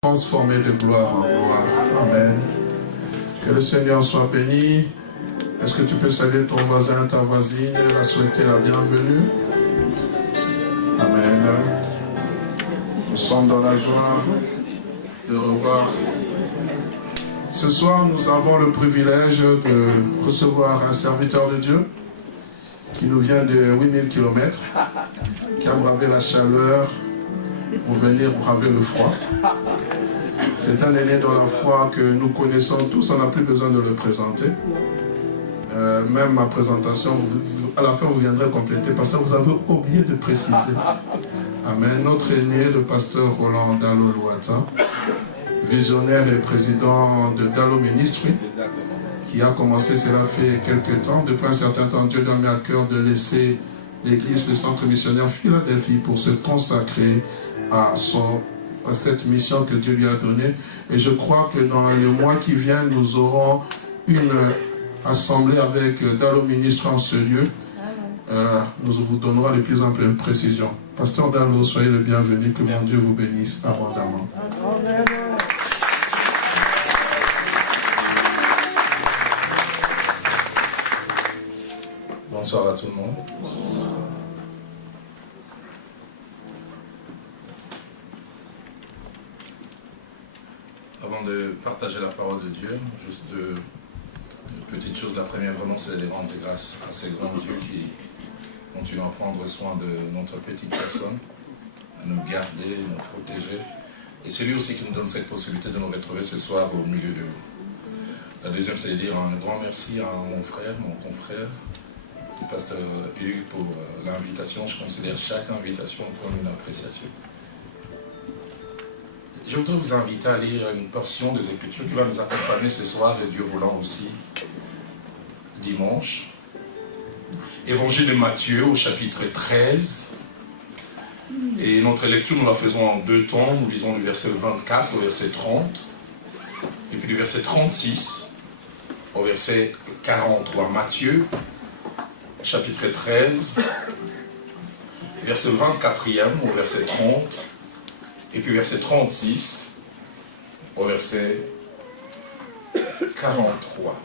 transformé de gloire en gloire. Amen. Que le Seigneur soit béni. Est-ce que tu peux saluer ton voisin, ta voisine et leur souhaiter la bienvenue? Amen. Nous sommes dans la joie de revoir. Ce soir, nous avons le privilège de recevoir un serviteur de Dieu qui nous vient de 8000 km, qui a bravé la chaleur pour venir braver le froid. C'est un aîné dans la foi que nous connaissons tous, on n'a plus besoin de le présenter. Même ma présentation, à la fin vous viendrez compléter, parce que vous avez oublié de préciser. Amen. Notre aîné, le pasteur Roland Dalo Louata, visionnaire et président de Dalo Ministry, qui a commencé, cela fait quelques temps. Depuis un certain temps, Dieu lui a mis à cœur de laisser l'église, le centre missionnaire Philadelphie, pour se consacrer à cette mission que Dieu lui a donnée. Et je crois que dans les mois qui viennent, nous aurons une assemblée avec Dalo Ministry en ce lieu. Nous vous donnerons les plus amples précisions. Pasteur Dalo, soyez le bienvenu, que mon Dieu vous bénisse abondamment. Amen. Bonsoir à tout le monde. Avant de partager la parole de Dieu, juste deux petites choses. La première, vraiment, c'est de rendre grâce à ces grands dieux qui continuent à prendre soin de notre petite personne, à nous garder, à nous protéger. Et c'est lui aussi qui nous donne cette possibilité de nous retrouver ce soir au milieu de vous. La deuxième, c'est de dire un grand merci à mon frère, mon confrère, le pasteur Hugues, pour l'invitation. Je considère chaque invitation comme une appréciation. Je voudrais vous inviter à lire une portion des Écritures qui va nous accompagner ce soir, et Dieu voulant aussi, dimanche. Évangile de Matthieu au chapitre 13. Et notre lecture, nous la faisons en deux temps. Nous lisons le verset 24 au verset 30. Et puis le verset 36 au verset 43. Matthieu, chapitre 13, verset 24e au verset 30. Et puis verset 36 au verset 43.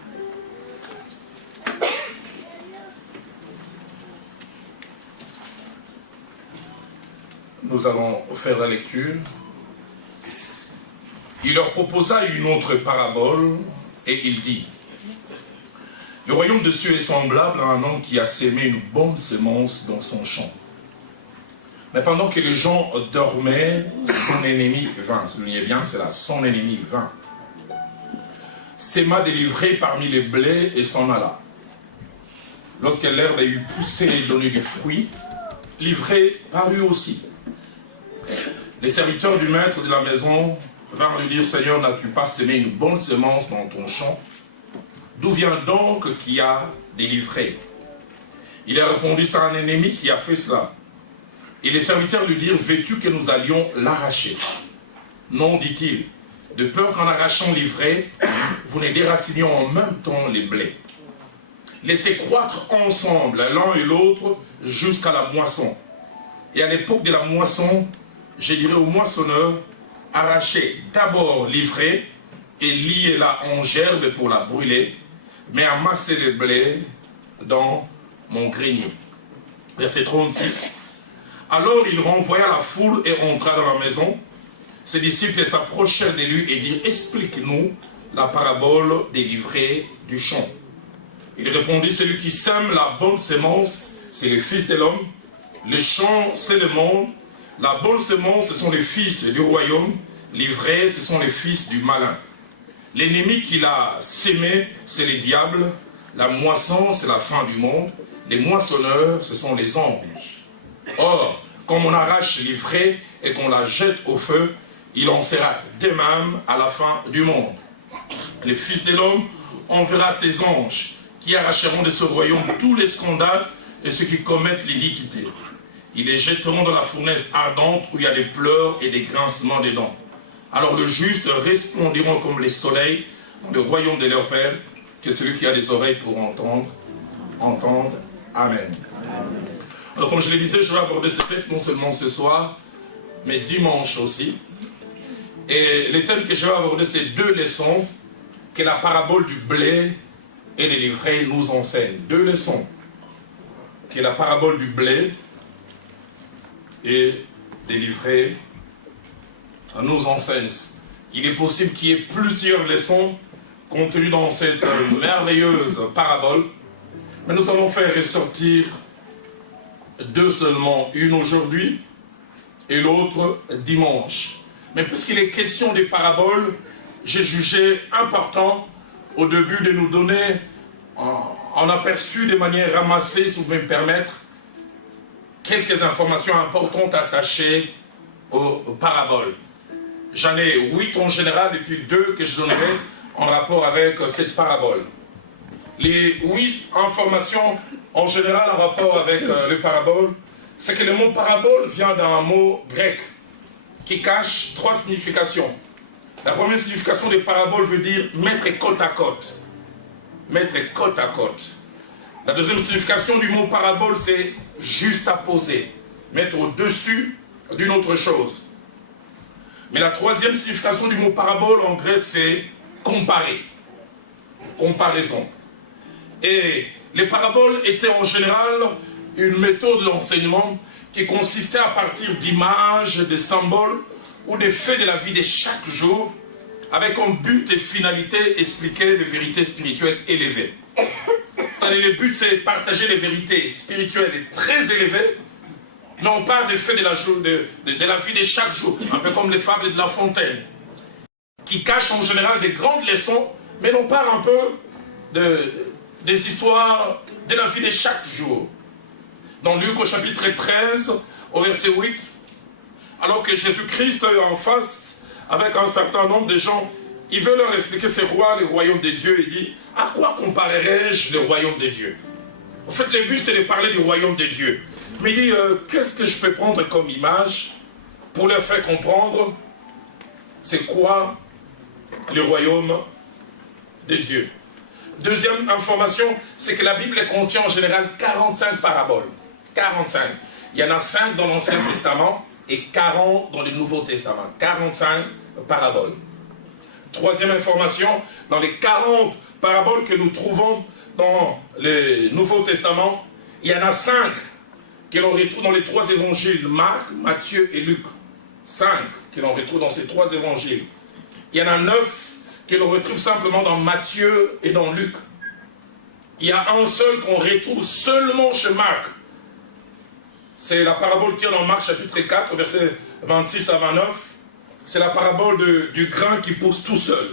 Nous allons faire la lecture. Il leur proposa une autre parabole et il dit: le royaume de Dieu est semblable à un homme qui a sémé une bonne semence dans son champ. Mais pendant que les gens dormaient, son ennemi vint. Soulignez bien, c'est là, son ennemi vint. Séma délivré parmi les blés et s'en alla. Lorsque l'herbe eut poussé et donné du fruit, l'ivré parut aussi. Les serviteurs du maître de la maison vinrent lui dire: Seigneur, n'as-tu pas sémé une bonne semence dans ton champ? D'où vient donc qui a délivré? Il a répondu: c'est un ennemi qui a fait cela. Et les serviteurs lui dirent: veux-tu que nous allions l'arracher? Non, dit-il, de peur qu'en arrachant l'ivraie, vous ne déraciniez en même temps les blés. Laissez croître ensemble l'un et l'autre jusqu'à la moisson. Et à l'époque de la moisson, je dirai au moissonneur: arrachez d'abord l'ivraie et liez-la en gerbe pour la brûler, mais amassez le blé dans mon grenier. Verset 36. Alors il renvoya la foule et entra dans la maison. Ses disciples s'approchèrent de lui et dirent: explique-nous la parabole des livrées du champ. Il répondit: celui qui sème la bonne semence, c'est le Fils de l'homme. Le champ, c'est le monde. La bonne semence, ce sont les fils du royaume. L'ivraie, ce sont les fils du malin. L'ennemi qui l'a sémé, c'est le diable. La moisson, c'est la fin du monde. Les moissonneurs, ce sont les anges. Or, comme on arrache l'ivraie et qu'on la jette au feu, il en sera de même à la fin du monde. Le Fils de l'homme enverra ses anges qui arracheront de ce royaume tous les scandales et ceux qui commettent l'iniquité. Ils les jetteront dans la fournaise ardente où il y a des pleurs et des grincements des dents. Alors le juste resplendiront comme les soleils dans le royaume de leur Père. Que celui qui a des oreilles pour entendre, entende. Amen. Alors comme je le disais, je vais aborder ce texte non seulement ce soir, mais dimanche aussi. Et les thèmes que je vais aborder, c'est 2 leçons que la parabole du blé et des livrets nous enseigne. 2 leçons que la parabole du blé et des livrets nous enseigne. Il est possible qu'il y ait plusieurs leçons contenues dans cette merveilleuse parabole, mais nous allons faire ressortir 2 seulement, une aujourd'hui et l'autre dimanche. Mais puisqu'il est question des paraboles, j'ai jugé important au début de nous donner en aperçu de manière ramassée, si vous pouvez me permettre, quelques informations importantes attachées aux paraboles. J'en ai 8 en général et puis 2 que je donnerai en rapport avec cette parabole. Les 8 informations en général en rapport avec les paraboles, c'est que le mot parabole vient d'un mot grec qui cache 3 significations. La première signification des paraboles veut dire mettre côte à côte. Mettre côte à côte. La deuxième signification du mot parabole, c'est juste à poser. Mettre au-dessus d'une autre chose. Mais la troisième signification du mot parabole en grec, c'est comparer. Comparaison. Et les paraboles étaient en général une méthode d'enseignement qui consistait à partir d'images, de symboles ou des faits de la vie de chaque jour, avec un but et finalité expliquer des vérités spirituelles élevées. C'est-à-dire le but, c'est de partager les vérités spirituelles très élevées, non pas des faits de la vie de chaque jour, un peu comme les fables de La Fontaine, qui cachent en général des grandes leçons, mais non pas un peu des histoires de la vie de chaque jour. Dans Luc au chapitre 13, au verset 8, alors que Jésus-Christ est en face avec un certain nombre de gens, il veut leur expliquer c'est quoi le royaume de Dieu. Il dit, à quoi comparerai-je le royaume de Dieu? En fait, le but c'est de parler du royaume de Dieu. Mais il dit, qu'est-ce que je peux prendre comme image pour leur faire comprendre c'est quoi le royaume de Dieu? Deuxième information, c'est que la Bible contient en général 45 paraboles. 45. Il y en a 5 dans l'Ancien Testament et 40 dans le Nouveau Testament. 45 paraboles. Troisième information, dans les 40 paraboles que nous trouvons dans le Nouveau Testament, il y en a 5 que l'on retrouve dans les 3 évangiles, Marc, Matthieu et Luc. 5 que l'on retrouve dans ces 3 évangiles. Il y en a 9 que l'on retrouve simplement dans Matthieu et dans Luc. Il y a un seul qu'on retrouve seulement chez Marc. C'est la parabole qui est dans Marc chapitre 4, versets 26 à 29. C'est la parabole du grain qui pousse tout seul.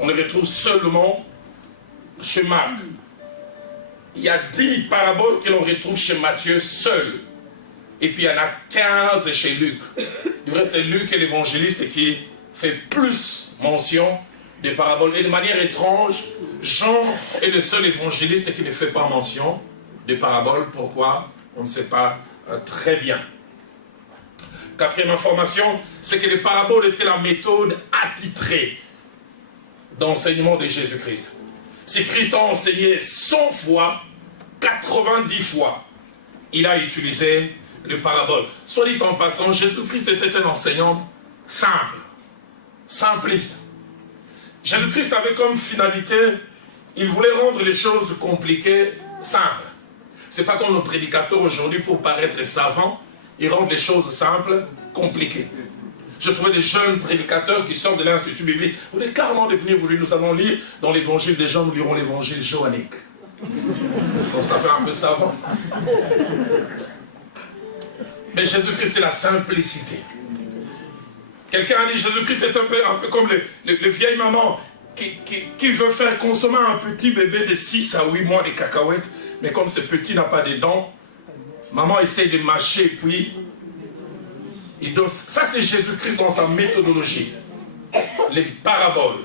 On le retrouve seulement chez Marc. Il y a 10 paraboles que l'on retrouve chez Matthieu seul. Et puis il y en a 15 chez Luc. Du reste, Luc est l'évangéliste qui fait plus mention des paraboles. Et de manière étrange, Jean est le seul évangéliste qui ne fait pas mention des paraboles. Pourquoi? On ne sait pas très bien. Quatrième information, c'est que les paraboles étaient la méthode attitrée d'enseignement de Jésus-Christ. Si Christ a enseigné 100 fois, 90 fois, il a utilisé les paraboles. Soit dit en passant, Jésus-Christ était un enseignant simple, simpliste. Jésus-Christ avait comme finalité, il voulait rendre les choses compliquées simples. C'est pas comme nos prédicateurs aujourd'hui, pour paraître savants, ils rendent les choses simples, compliquées. Je trouvais des jeunes prédicateurs qui sortent de l'Institut biblique. Vous voulez carrément devenir, nous allons lire dans l'évangile des gens, nous lirons l'évangile joannique. Donc ça fait un peu savant. Mais Jésus-Christ est la simplicité. Quelqu'un a dit Jésus-Christ est un peu comme les vieilles mamans qui veut faire consommer un petit bébé de 6 à 8 mois de cacahuètes, mais comme ce petit n'a pas de dents, maman essaie de mâcher, puis ça c'est Jésus-Christ dans sa méthodologie. Les paraboles,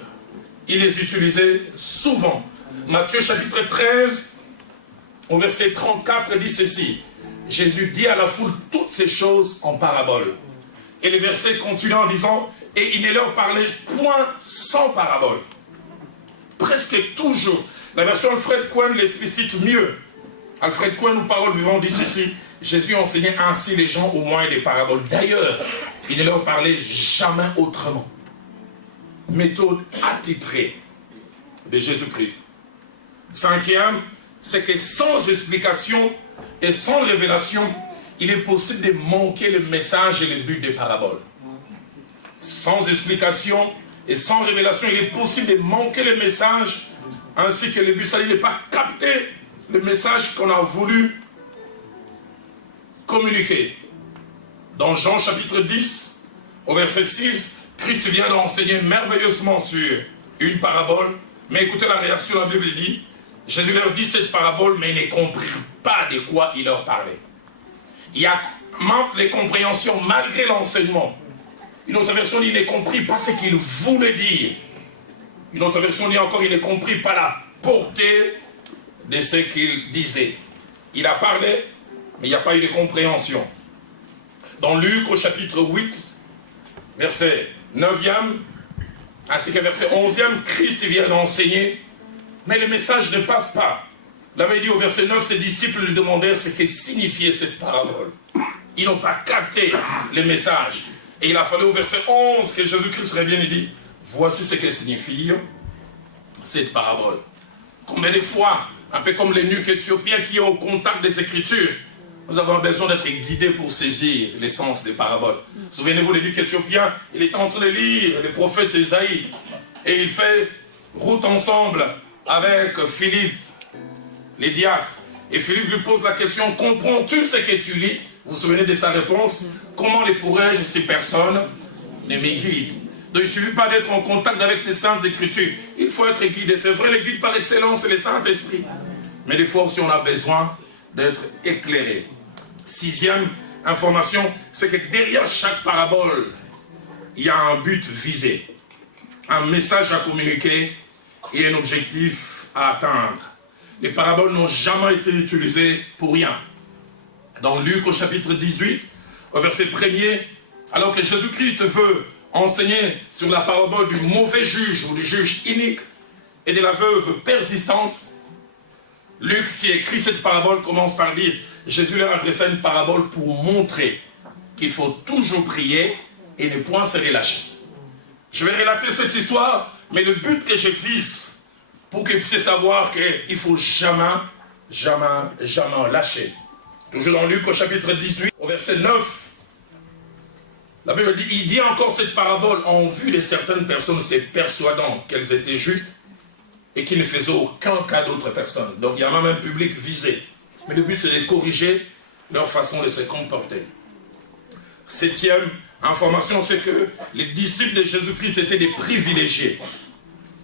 il les utilisait souvent. Matthieu chapitre 13, au verset 34, dit ceci. Jésus dit à la foule toutes ces choses en parabole. Et le verset continue en disant, et il ne leur parlait point sans parabole. Presque toujours. La version Alfred Cohen l'explicite mieux. Alfred Cohen, nous Paroles vivantes, dit ceci. Jésus enseignait ainsi les gens au moyen des paraboles. D'ailleurs, il ne leur parlait jamais autrement. méthode attitrée de Jésus-Christ. Cinquième, c'est que sans explication et sans révélation, il est possible de manquer le message et le but des paraboles. Sans explication et sans révélation, il est possible de manquer le message ainsi que le but, c'est-à-dire de ne pas capter le message qu'on a voulu communiquer. Dans Jean chapitre 10, au verset 6, Christ vient d'enseigner merveilleusement sur une parabole, mais écoutez la réaction, la Bible dit, Jésus leur dit cette parabole, mais ils ne comprirent pas de quoi il leur parlait. Il y a manque de compréhension malgré l'enseignement. Une autre version dit, il ne comprit pas ce qu'il voulait dire. Une autre version dit encore, il ne comprit pas la portée de ce qu'il disait. Il a parlé, mais il n'y a pas eu de compréhension. Dans Luc, au chapitre 8, verset 9e, ainsi que verset 11e, Christ vient d'enseigner, mais le message ne passe pas. Il avait dit au verset 9, ses disciples lui demandèrent ce que signifiait cette parabole. Ils n'ont pas capté le message. Et il a fallu au verset 11 que Jésus-Christ revienne et dit, voici ce que signifie cette parabole. Combien de fois, un peu comme l'eunuque éthiopien qui est au contact des Écritures, nous avons besoin d'être guidés pour saisir l'essence des paraboles. Souvenez-vous, l'eunuque éthiopien, il était en train de lire le prophète Ésaïe. Et il fait route ensemble avec Philippe, les diacres. Et Philippe lui pose la question, comprends-tu ce que tu lis? Vous vous souvenez de sa réponse? Comment les pourrais-je si personne ne me guide? Donc il ne suffit pas d'être en contact avec les Saintes Écritures. Il faut être guidé. C'est vrai, le guide par excellence, c'est le Saint-Esprit. Mais des fois aussi, on a besoin d'être éclairé. Sixième information, c'est que derrière chaque parabole, il y a un but visé, un message à communiquer et un objectif à atteindre. Les paraboles n'ont jamais été utilisées pour rien. Dans Luc au chapitre 18, au verset 1er, alors que Jésus-Christ veut enseigner sur la parabole du mauvais juge ou du juge inique et de la veuve persistante, Luc qui écrit cette parabole commence par dire, Jésus leur adressa une parabole pour montrer qu'il faut toujours prier et ne point se relâcher. Je vais relater cette histoire, mais le but que je vise, pour que vous puissiez savoir qu'il ne faut jamais, jamais, jamais lâcher. Toujours dans Luc au chapitre 18, au verset 9, la Bible dit, il dit encore cette parabole en vue de certaines personnes se persuadant qu'elles étaient justes et qui ne faisaient aucun cas d'autres personnes. Donc il y a même un public visé. Mais le but c'est de corriger leur façon de se comporter. Septième information, c'est que les disciples de Jésus-Christ étaient des privilégiés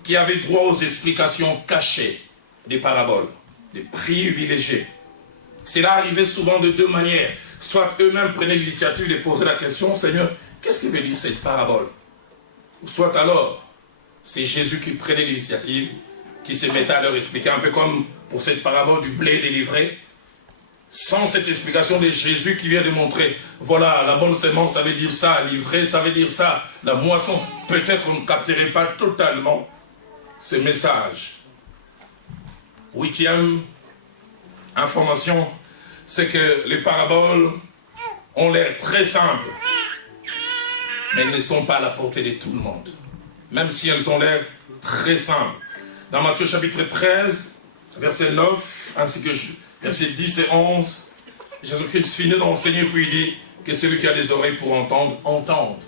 qui avaient droit aux explications cachées des paraboles. Des privilégiés. Cela arrivait souvent de deux manières. Soit eux-mêmes prenaient l'initiative de poser la question, Seigneur, qu'est-ce que veut dire cette parabole? Ou soit alors, c'est Jésus qui prenait l'initiative, qui se mettait à leur expliquer, un peu comme pour cette parabole du blé délivré. Sans cette explication de Jésus qui vient de montrer, voilà, la bonne sémence, ça veut dire ça, livré, ça veut dire ça, la moisson, peut-être on ne capterait pas totalement ce message. Huitième information, c'est que les paraboles ont l'air très simples, mais elles ne sont pas à la portée de tout le monde, même si elles ont l'air très simples. Dans Matthieu chapitre 13, verset 9, ainsi que versets 10 et 11, Jésus-Christ finit d'enseigner, puis il dit que celui qui a des oreilles pour entendre, entende.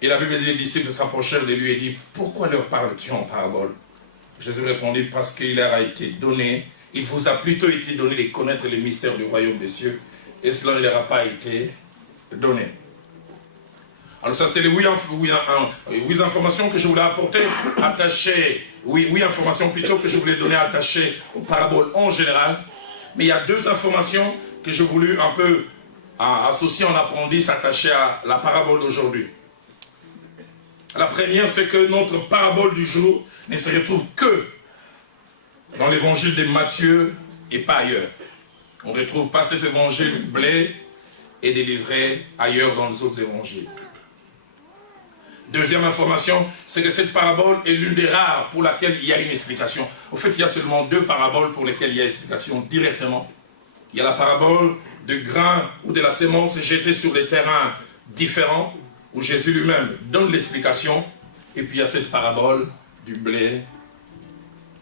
Et la Bible dit, les disciples s'approchèrent de lui et dit, pourquoi leur parles-tu en parabole? Jésus répondit, parce qu'il leur a été donné, il vous a plutôt été donné de connaître les mystères du royaume des cieux, et cela ne leur a pas été donné. Alors ça c'était les huit informations que je voulais apporter, attachées, huit informations plutôt que je voulais donner attachées aux paraboles en général. Mais il y a deux informations que j'ai voulu un peu associer en appendice, attachées à la parabole d'aujourd'hui. La première, c'est que notre parabole du jour ne se retrouve que dans l'évangile de Matthieu et pas ailleurs. On ne retrouve pas cet évangile du blé et délivré ailleurs dans les autres évangiles. Deuxième information, c'est que cette parabole est l'une des rares pour laquelle il y a une explication. En fait, il y a seulement deux paraboles pour lesquelles il y a explication directement. Il y a la parabole du grain ou de la sémence jetée sur des terrains différents, où Jésus lui-même donne l'explication. Et puis il y a cette parabole du blé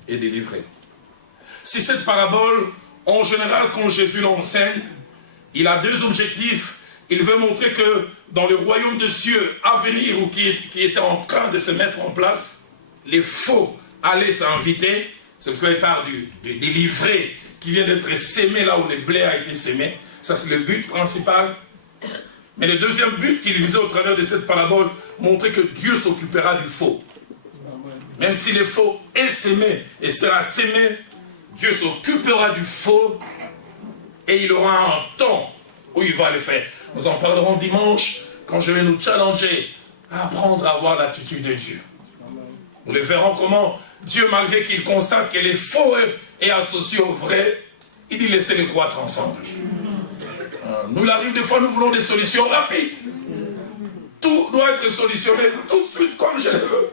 et des livrets. Si cette parabole, en général, quand Jésus l'enseigne, il a deux objectifs. Il veut montrer que dans le royaume de cieux à venir, ou qui était en train de se mettre en place, les faux allaient s'inviter. C'est parce qu'il parle des livrets qui viennent d'être sémés là où le blé a été sémé. Ça, c'est le but principal. Mais le deuxième but qu'il visait au travers de cette parabole, montrer que Dieu s'occupera du faux. Même si le faux est sémé et sera sémé, Dieu s'occupera du faux et il aura un temps où il va le faire. Nous en parlerons dimanche quand je vais nous challenger à apprendre à voir l'attitude de Dieu. Nous le verrons comment Dieu, malgré qu'il constate que les faux est associé au vrai, il dit laissez-les croître ensemble. Nous, il arrive des fois, nous voulons des solutions rapides. Tout doit être solutionné tout de suite comme je le veux.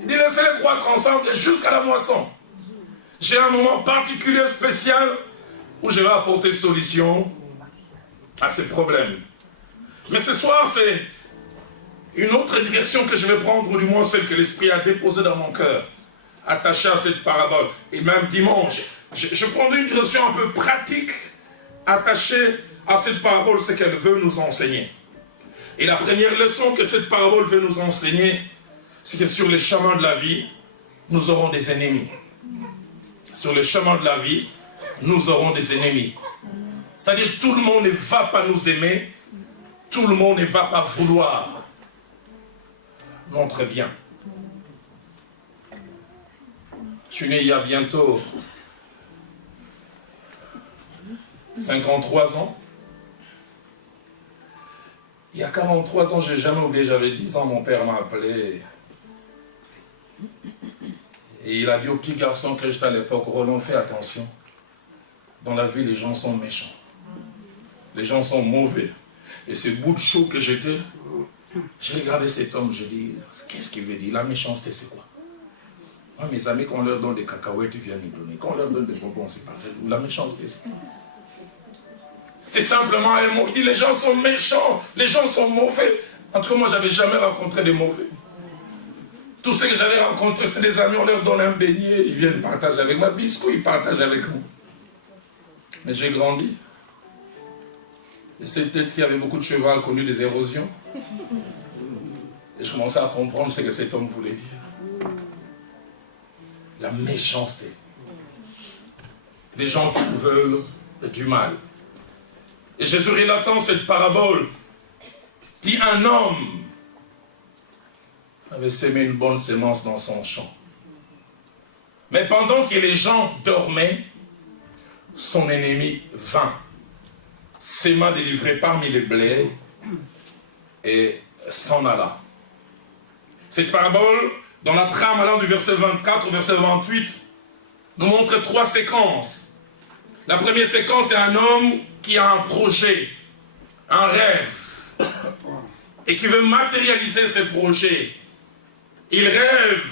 Il dit laissez-les croître ensemble jusqu'à la moisson. J'ai un moment particulier, spécial, où je vais apporter solution à ces problèmes. Mais ce soir, c'est une autre direction que je vais prendre, ou du moins celle que l'Esprit a déposée dans mon cœur, attachée à cette parabole. Et même dimanche, je prendrai une direction un peu pratique, attachée à cette parabole, ce qu'elle veut nous enseigner. Et la première leçon que cette parabole veut nous enseigner, c'est que sur le chemin de la vie, nous aurons des ennemis. Sur le chemin de la vie, nous aurons des ennemis. C'est-à-dire tout le monde ne va pas nous aimer, tout le monde ne va pas vouloir notre bien. Je suis né il y a bientôt 53 ans. Il y a 43 ans, je n'ai jamais oublié, j'avais 10 ans, mon père m'a appelé. Et il a dit au petit garçon que j'étais à l'époque, Roland, fais attention. Dans la vie, les gens sont méchants. Les gens sont mauvais. Et ce bout de chou que j'étais, j'ai regardé cet homme, je dis, qu'est-ce qu'il veut dire? La méchanceté, c'est quoi? Moi, mes amis, quand on leur donne des cacahuètes, ils viennent nous donner. Quand on leur donne des bonbons, c'est pas tel. Ou la méchanceté, c'est quoi? C'était simplement un mot. Il dit, les gens sont méchants, les gens sont mauvais. En tout cas, moi, je n'avais jamais rencontré des mauvais. Tous ceux que j'avais rencontrés, c'était des amis, on leur donne un beignet, ils viennent partager avec moi. Biscuit, ils partagent avec nous. Mais j'ai grandi. Et c'est peut-être qu'il y avait beaucoup de cheval connu des érosions. Et je commençais à comprendre ce que cet homme voulait dire. La méchanceté. Les gens qui veulent du mal. Et Jésus relatant cette parabole, dit un homme avait semé une bonne sémence dans son champ. Mais pendant que les gens dormaient, son ennemi vint, s'aima délivré parmi les blés et s'en alla. Cette parabole, dans la trame allant du verset 24 au verset 28, nous montre trois séquences. La première séquence, c'est un homme qui a un projet, un rêve, et qui veut matérialiser ce projet. Il rêve,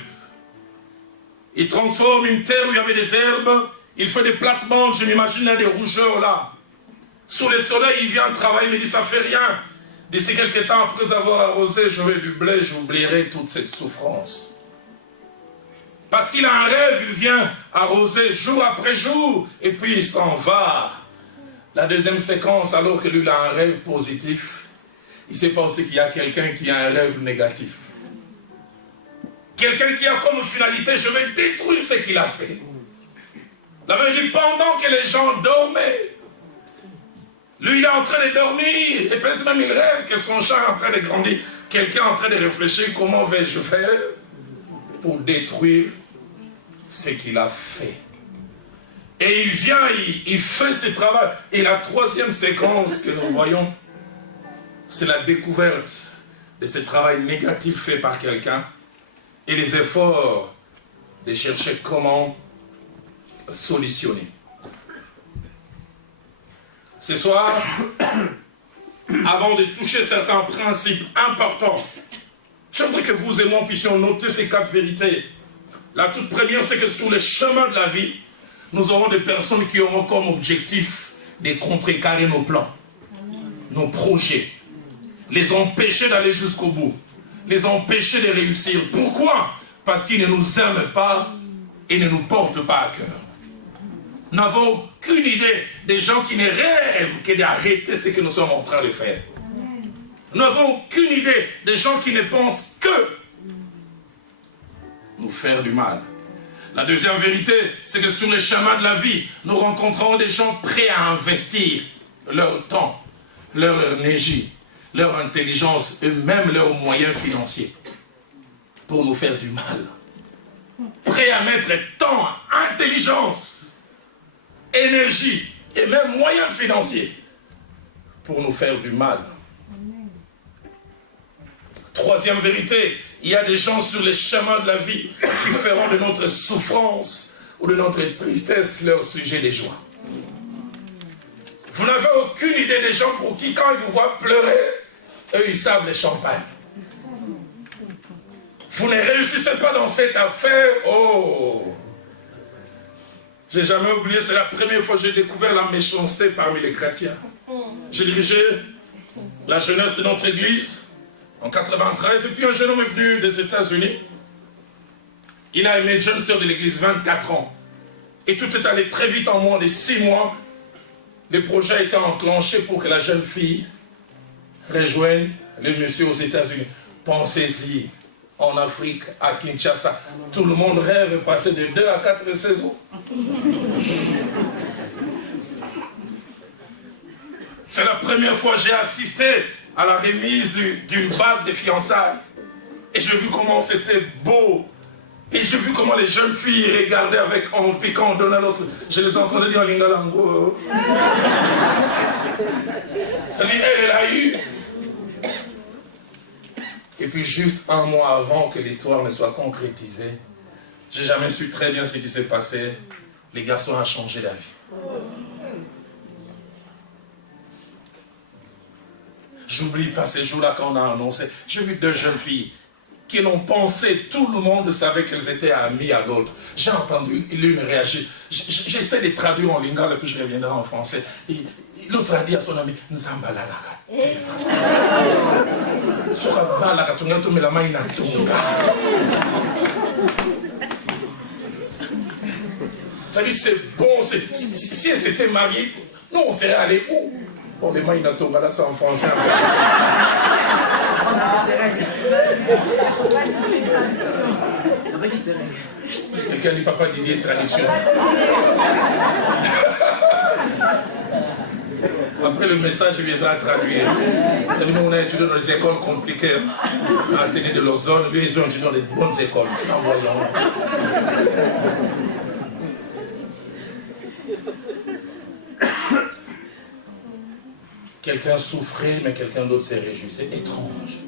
il transforme une terre où il y avait des herbes, il fait des plates-bandes, je m'imagine des rougeurs là. Sous le soleil, il vient travailler, mais il dit ça fait rien. D'ici quelques temps, après avoir arrosé, j'aurai du blé, j'oublierai toute cette souffrance. Parce qu'il a un rêve, il vient arroser jour après jour, et puis il s'en va. La deuxième séquence, alors que lui il a un rêve positif, il ne sait pas aussi qu'il y a quelqu'un qui a un rêve négatif. Quelqu'un qui a comme finalité, je vais détruire ce qu'il a fait. La Bible dit, pendant que les gens dormaient, lui il est en train de dormir, et peut-être même il rêve que son chat est en train de grandir. Quelqu'un est en train de réfléchir, comment vais-je faire pour détruire ce qu'il a fait. Et il vient, il fait ce travail. Et la troisième séquence que nous voyons, c'est la découverte de ce travail négatif fait par quelqu'un et les efforts de chercher comment solutionner. Ce soir, avant de toucher certains principes importants, je voudrais que vous et moi puissions noter ces quatre vérités. La toute première, c'est que sur le chemin de la vie, nous aurons des personnes qui auront comme objectif de contrecarrer nos plans, nos projets, les empêcher d'aller jusqu'au bout. les empêcher de réussir. Pourquoi? Parce qu'ils ne nous aiment pas et ne nous portent pas à cœur. Nous n'avons aucune idée des gens qui ne rêvent que d'arrêter ce que nous sommes en train de faire. Nous n'avons aucune idée des gens qui ne pensent que nous faire du mal. La deuxième vérité, c'est que sur le chemin de la vie, nous rencontrons des gens prêts à investir leur temps, leur énergie, leur intelligence et même leurs moyens financiers pour nous faire du mal. Prêts à mettre temps, intelligence, énergie et même moyens financiers pour nous faire du mal. Troisième vérité, il y a des gens sur les chemins de la vie qui feront de notre souffrance ou de notre tristesse leur sujet de joie. Vous n'avez aucune idée des gens pour qui, quand ils vous voient pleurer, eux, ils savent les champagnes. Vous ne réussissez pas dans cette affaire, oh! J'ai jamais oublié, c'est la première fois que j'ai découvert la méchanceté parmi les chrétiens. J'ai dirigé la jeunesse de notre église en 93, et puis un jeune homme est venu des États-Unis. Il a aimé une jeune sœur de l'église, 24 ans. Et tout est allé très vite en moins de 6 mois. Le projet a été enclenché pour que la jeune fille rejoigne le monsieur aux États-Unis. Pensez-y, en Afrique, à Kinshasa, tout le monde rêve de passer de 2 à 4 saisons. C'est la première fois que j'ai assisté à la remise d'une bague de fiançailles. Et j'ai vu comment c'était beau. Et j'ai vu comment les jeunes filles regardaient avec envie quand on donnait à l'autre. Je les entendais dire en lingalango. Ça dit, elle a eu. Et puis juste un mois avant que l'histoire ne soit concrétisée, j'ai jamais su très bien ce qui s'est passé. Les garçons ont changé d'avis. J'oublie pas ces jours-là quand on a annoncé. J'ai vu 2 jeunes filles qui l'ont pensé, tout le monde savait qu'elles étaient amies à l'autre. J'ai entendu l'une réagir. J'essaie de traduire en lingala, puis je reviendrai en français. Et l'autre a dit à son ami, Nzambalalaka. Ça dit, c'est bon, si elle s'était mariée, nous on serait allés où? Bon, les Maïnatonga, là, c'est en français. Quelqu'un dit Papa Didier, traduction. Après le message, il viendra traduire. C'est-à-dire, nous, on a étudié dans les écoles compliquées. À Athénée de l'Ozone, lui, ils ont étudié dans les bonnes écoles. Quelqu'un souffrait, mais quelqu'un d'autre s'est réjoui. C'est étrange.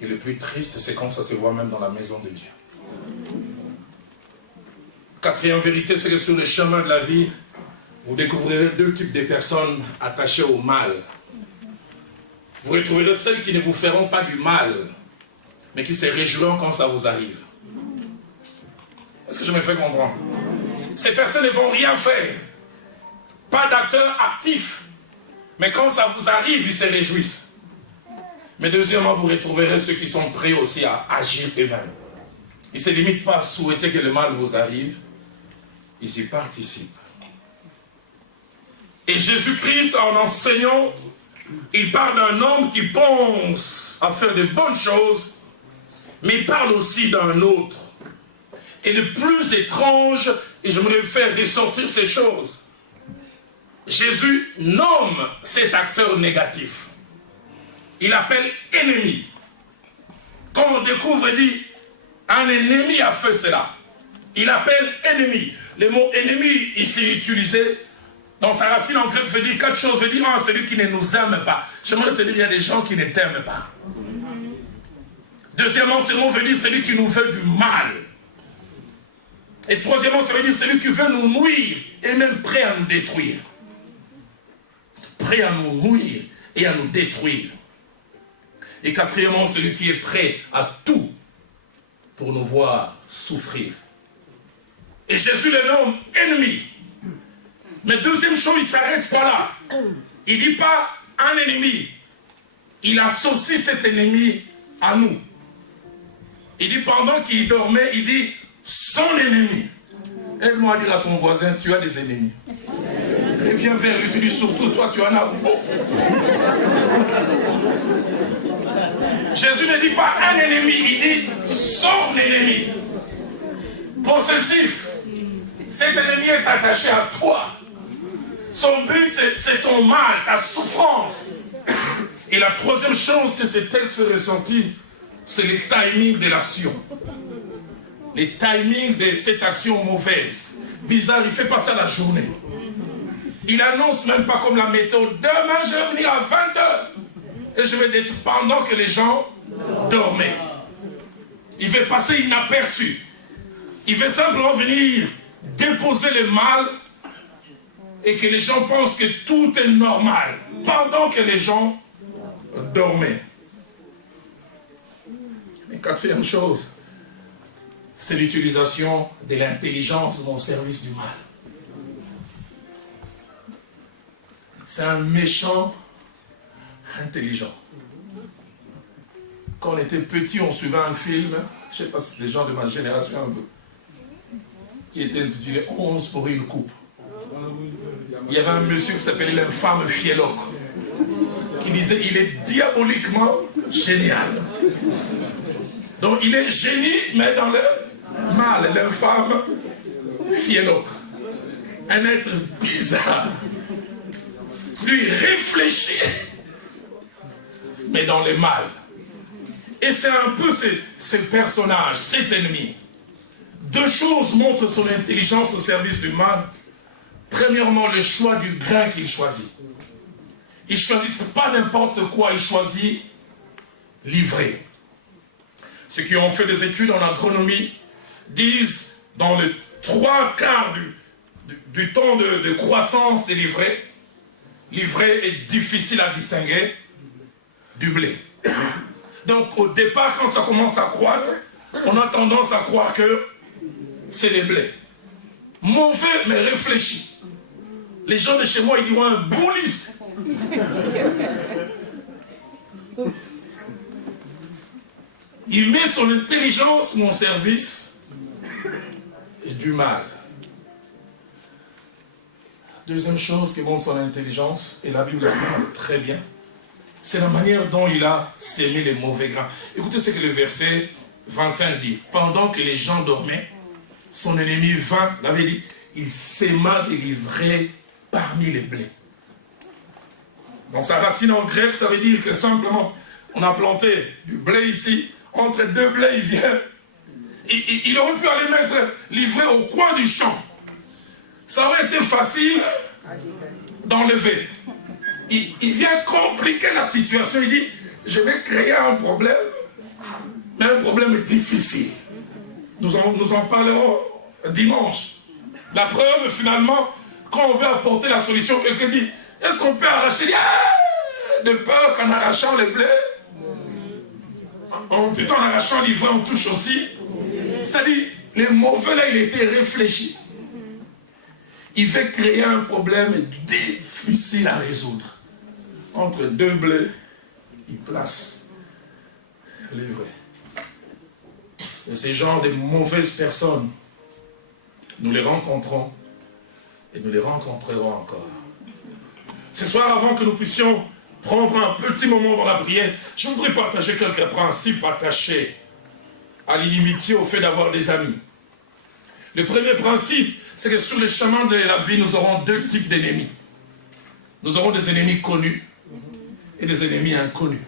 Et le plus triste, c'est quand ça se voit même dans la maison de Dieu. Quatrième vérité, c'est que sur le chemin de la vie, vous découvrirez 2 types de personnes attachées au mal. Vous retrouverez celles qui ne vous feront pas du mal, mais qui se réjouiront quand ça vous arrive. Est-ce que je me fais comprendre? Ces personnes ne vont rien faire. Pas d'acteurs actifs. Mais quand ça vous arrive, ils se réjouissent. Mais deuxièmement, vous retrouverez ceux qui sont prêts aussi à agir eux-mêmes. Ils ne se limitent pas à souhaiter que le mal vous arrive. Ils y participent. Et Jésus-Christ, en enseignant, il parle d'un homme qui pense à faire de bonnes choses, mais il parle aussi d'un autre. Et le plus étrange, et j'aimerais faire ressortir ces choses, Jésus nomme cet acteur négatif. Il appelle ennemi. Quand on découvre, il dit, un ennemi a fait cela. Il appelle ennemi. Le mot ennemi, ici utilisé, dans sa racine en grec, veut dire 4 choses. Veut dire, celui qui ne nous aime pas. J'aimerais te dire, il y a des gens qui ne t'aiment pas. Deuxièmement, ce mot veut dire celui qui nous veut du mal. Et troisièmement, ça veut dire celui qui veut nous nuire et même prêt à nous détruire. Prêt à nous nuire et à nous détruire. Et quatrièmement, celui qui est prêt à tout pour nous voir souffrir. Et Jésus le nomme ennemi. Mais deuxième chose, il ne s'arrête pas là. Il ne dit pas un ennemi, il associe cet ennemi à nous. Il dit pendant qu'il dormait, il dit son ennemi. Aide-moi à dire à ton voisin, tu as des ennemis. Et viens vers lui, tu dis surtout toi, tu en as beaucoup. Jésus ne dit pas un ennemi, il dit son ennemi. Possessif. Cet ennemi est attaché à toi. Son but, c'est ton mal, ta souffrance. Et la troisième chose que ce texte fait ressentir, c'est le timing de l'action. Le timing de cette action mauvaise. Bizarre, il ne fait pas ça la journée. Il annonce même pas comme la méthode. Demain, je vais venir à 20h. Et je vais détruire pendant que les gens dormaient. Il veut passer inaperçu. Il veut simplement venir déposer le mal et que les gens pensent que tout est normal pendant que les gens dormaient. Et quatrième chose, c'est l'utilisation de l'intelligence au service du mal. C'est un méchant intelligent. Quand on était petit, on suivait un film, je ne sais pas si c'est des gens de ma génération un peu, qui était intitulé 11 pour une coupe. Il y avait un monsieur qui s'appelait l'infâme Fielloc, qui disait il est diaboliquement génial. Donc il est génie, mais dans le mal, l'infâme Fielloc. Un être bizarre. Lui réfléchit, mais dans le mal. Et c'est un peu ce personnage, cet ennemi. Deux choses montrent son intelligence au service du mal. Premièrement, le choix du grain qu'il choisit. Il ne choisit pas n'importe quoi, il choisit l'ivraie. Ceux qui ont fait des études en agronomie disent dans les 3/4 du temps de croissance de l'ivraie, l'ivraie est difficile à distinguer du blé. Donc au départ, quand ça commence à croître, on a tendance à croire que c'est les blés. Mauvais mais réfléchi. Les gens de chez moi, ils diront un bouliste. Il met son intelligence au service et du mal. Deuxième chose qui montre son intelligence, et la Bible le parle très bien, c'est la manière dont il a sémé les mauvais grains. Écoutez ce que le verset 25 dit. Pendant que les gens dormaient, son ennemi vint, il avait dit, il séma des livrées parmi les blés. Dans sa racine en grec, ça veut dire que simplement, on a planté du blé ici, entre deux blés, il vient. Il aurait pu aller mettre l'ivraie au coin du champ. Ça aurait été facile d'enlever. Il vient compliquer la situation. Il dit, je vais créer un problème, mais un problème difficile. Nous en parlerons dimanche. La preuve, finalement, quand on veut apporter la solution, quelqu'un dit, est-ce qu'on peut arracher? De peur qu'en arrachant les blés, plutôt en arrachant l'ivraie, on touche aussi. C'est-à-dire, les mauvais là, il était réfléchi. Il veut créer un problème difficile à résoudre. Entre deux blés, il place l'ivraie. Et ces genres de mauvaises personnes, nous les rencontrons et nous les rencontrerons encore. Ce soir, avant que nous puissions prendre un petit moment dans la prière, je voudrais partager quelques principes attachés à l'inimitié, au fait d'avoir des amis. Le premier principe, c'est que sur le chemin de la vie, nous aurons deux types d'ennemis. Nous aurons des ennemis connus et des ennemis inconnus.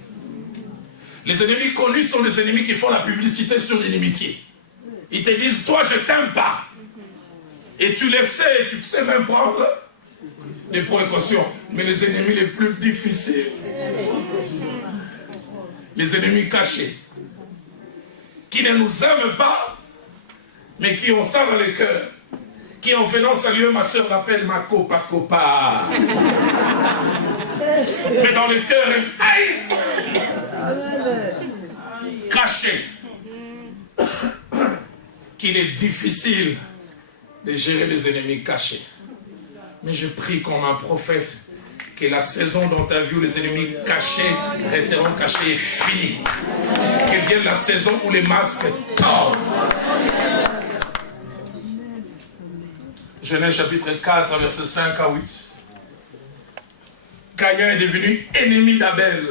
Les ennemis connus sont des ennemis qui font la publicité sur l'inimitié. Ils te disent, toi, je t'aime pas. Et tu le sais, tu sais même prendre des précautions. Mais les ennemis les plus difficiles, les ennemis cachés, qui ne nous aiment pas, mais qui ont ça dans le cœur, qui en venant saluer ma soeur l'appelle ma copa. Mais dans le cœur, elle haïsse. Caché. Qu'il est difficile de gérer les ennemis cachés. Mais je prie comme un prophète que la saison dans ta vie où les ennemis cachés resteront cachés est finie. Que vienne la saison où les masques tombent. Genèse chapitre 4, verset 5 à 8. Caïn est devenu ennemi d'Abel.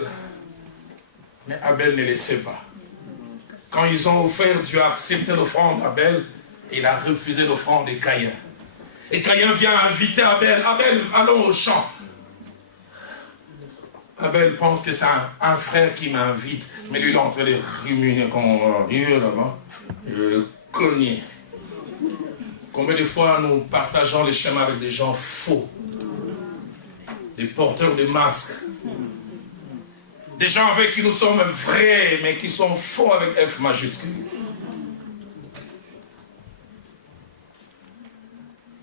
Mais Abel ne le sait pas. Quand ils ont offert, Dieu a accepté l'offrande d'Abel. Il a refusé l'offrande de Caïn. Et Caïn vient inviter Abel. Abel, allons au champ. Abel pense que c'est un frère qui m'invite. Mais lui, il est en train de ruminer comme on va dire là-bas. Je vais le cogner. Combien de fois nous partageons les chemins avec des gens faux, des porteurs de masques, des gens avec qui nous sommes vrais, mais qui sont faux avec F majuscule.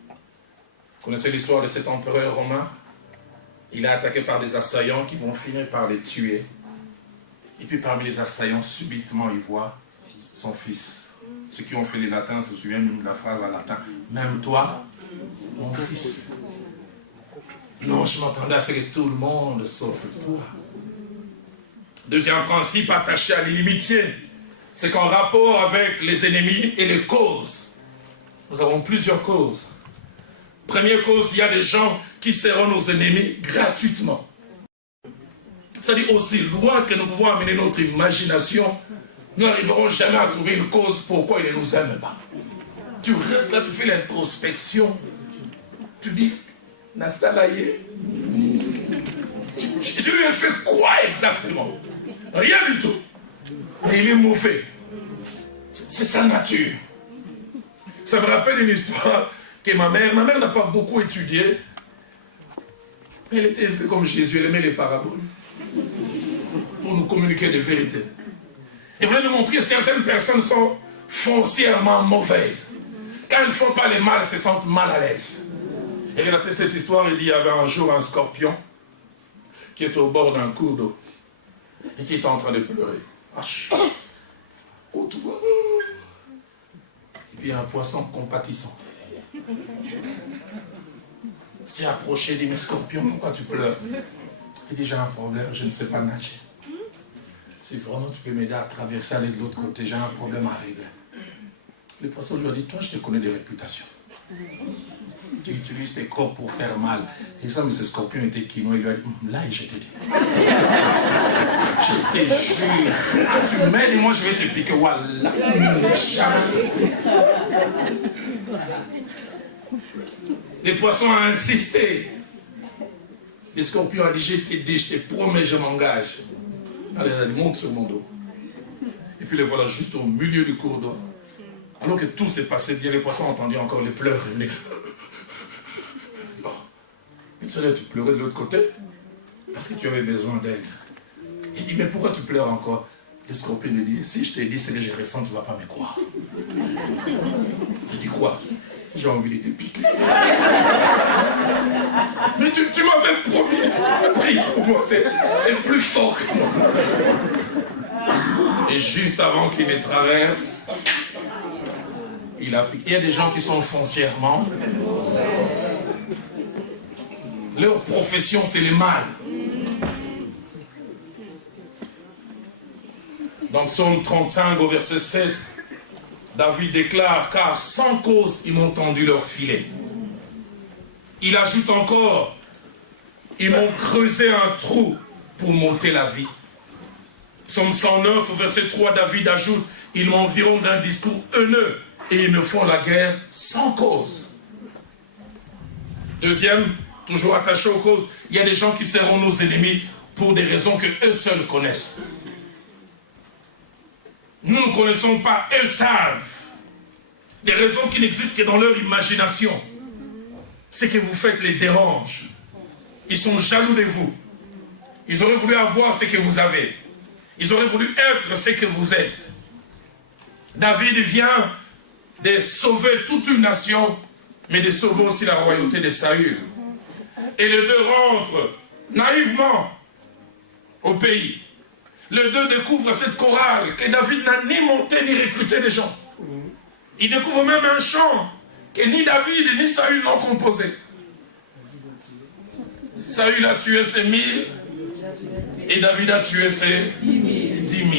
Vous connaissez l'histoire de cet empereur romain? Il est attaqué par des assaillants qui vont finir par les tuer. Et puis parmi les assaillants, subitement, il voit son fils. Ceux qui ont fait les latins se souviennent de la phrase en latin. Même toi, mon fils. Non, je m'attendais à ce que tout le monde, sauf toi. Deuxième principe attaché à l'inimitié, c'est qu'en rapport avec les ennemis et les causes, nous avons plusieurs causes. Première cause, il y a des gens qui seront nos ennemis gratuitement. C'est-à-dire aussi loin que nous pouvons amener notre imagination, nous n'arriverons jamais à trouver une cause pourquoi il ne nous aime pas. Tu restes là, tu fais l'introspection. Tu dis, Nassalaye, je lui ai fait quoi exactement? Rien du tout. Et il est mauvais. C'est sa nature. Ça me rappelle une histoire que ma mère n'a pas beaucoup étudié. Mais elle était un peu comme Jésus, elle aimait les paraboles. Pour nous communiquer des vérités. Et voulait nous montrer que certaines personnes sont foncièrement mauvaises. Quand elles ne font pas les mal, elles se sentent mal à l'aise. Et relatez cette histoire, il dit, il y avait un jour un scorpion qui était au bord d'un cours d'eau et qui était en train de pleurer. Et puis un poisson compatissant s'est approché et dit, mais scorpion, pourquoi tu pleures? Il dit, j'ai un problème, je ne sais pas nager. Si vraiment tu peux m'aider à traverser, aller de l'autre côté, j'ai un problème à régler. Le poisson lui a dit, toi je te connais des réputations. Tu utilises tes corps pour faire mal. Et ça, mais ce scorpion était quinoa, il lui a dit, là, je t'ai dit. Je te jure, tu m'aides et moi je vais te piquer. Voilà, mon chat. Les poissons ont insisté. Le scorpion a dit, je t'ai dit, je te promets, je m'engage. Allez, elle monte sur mon dos. Et puis les voilà juste au milieu du cours d'eau. Alors que tout s'est passé bien, les poissons ont entendu encore les pleurs. Oh. Et tu pleurais de l'autre côté parce que tu avais besoin d'aide. Il dit, mais pourquoi tu pleures encore? Le scorpion lui dit, si je te dis ce que je ressens, tu ne vas pas me croire. Il dit quoi? J'ai envie de te piquer. Mais tu m'avais promis, prie pour moi, c'est plus fort que moi. Et juste avant qu'il les traverse, il a piqué. Il y a des gens qui sont foncièrement. Leur profession, c'est le mal. Dans Psaume 35, au verset 7, David déclare, car sans cause, ils m'ont tendu leur filet. Il ajoute encore, ils m'ont creusé un trou pour m'ôter la vie. Psaume 109, au verset 3, David ajoute, ils m'environnent d'un discours haineux et ils me font la guerre sans cause. Deuxième, toujours attaché aux causes, il y a des gens qui seront nos ennemis pour des raisons que eux seuls connaissent. Nous ne connaissons pas, eux savent. Des raisons qui n'existent que dans leur imagination. Ce que vous faites les dérange. Ils sont jaloux de vous. Ils auraient voulu avoir ce que vous avez. Ils auraient voulu être ce que vous êtes. David vient de sauver toute une nation, mais de sauver aussi la royauté de Saül. Et les deux rentrent naïvement au pays. Les deux découvrent cette chorale que David n'a ni monté ni recruté des gens. Il découvre même un chant que ni David ni Saül n'ont composé. Saül a tué ses 1000 et David a tué ses 10 000.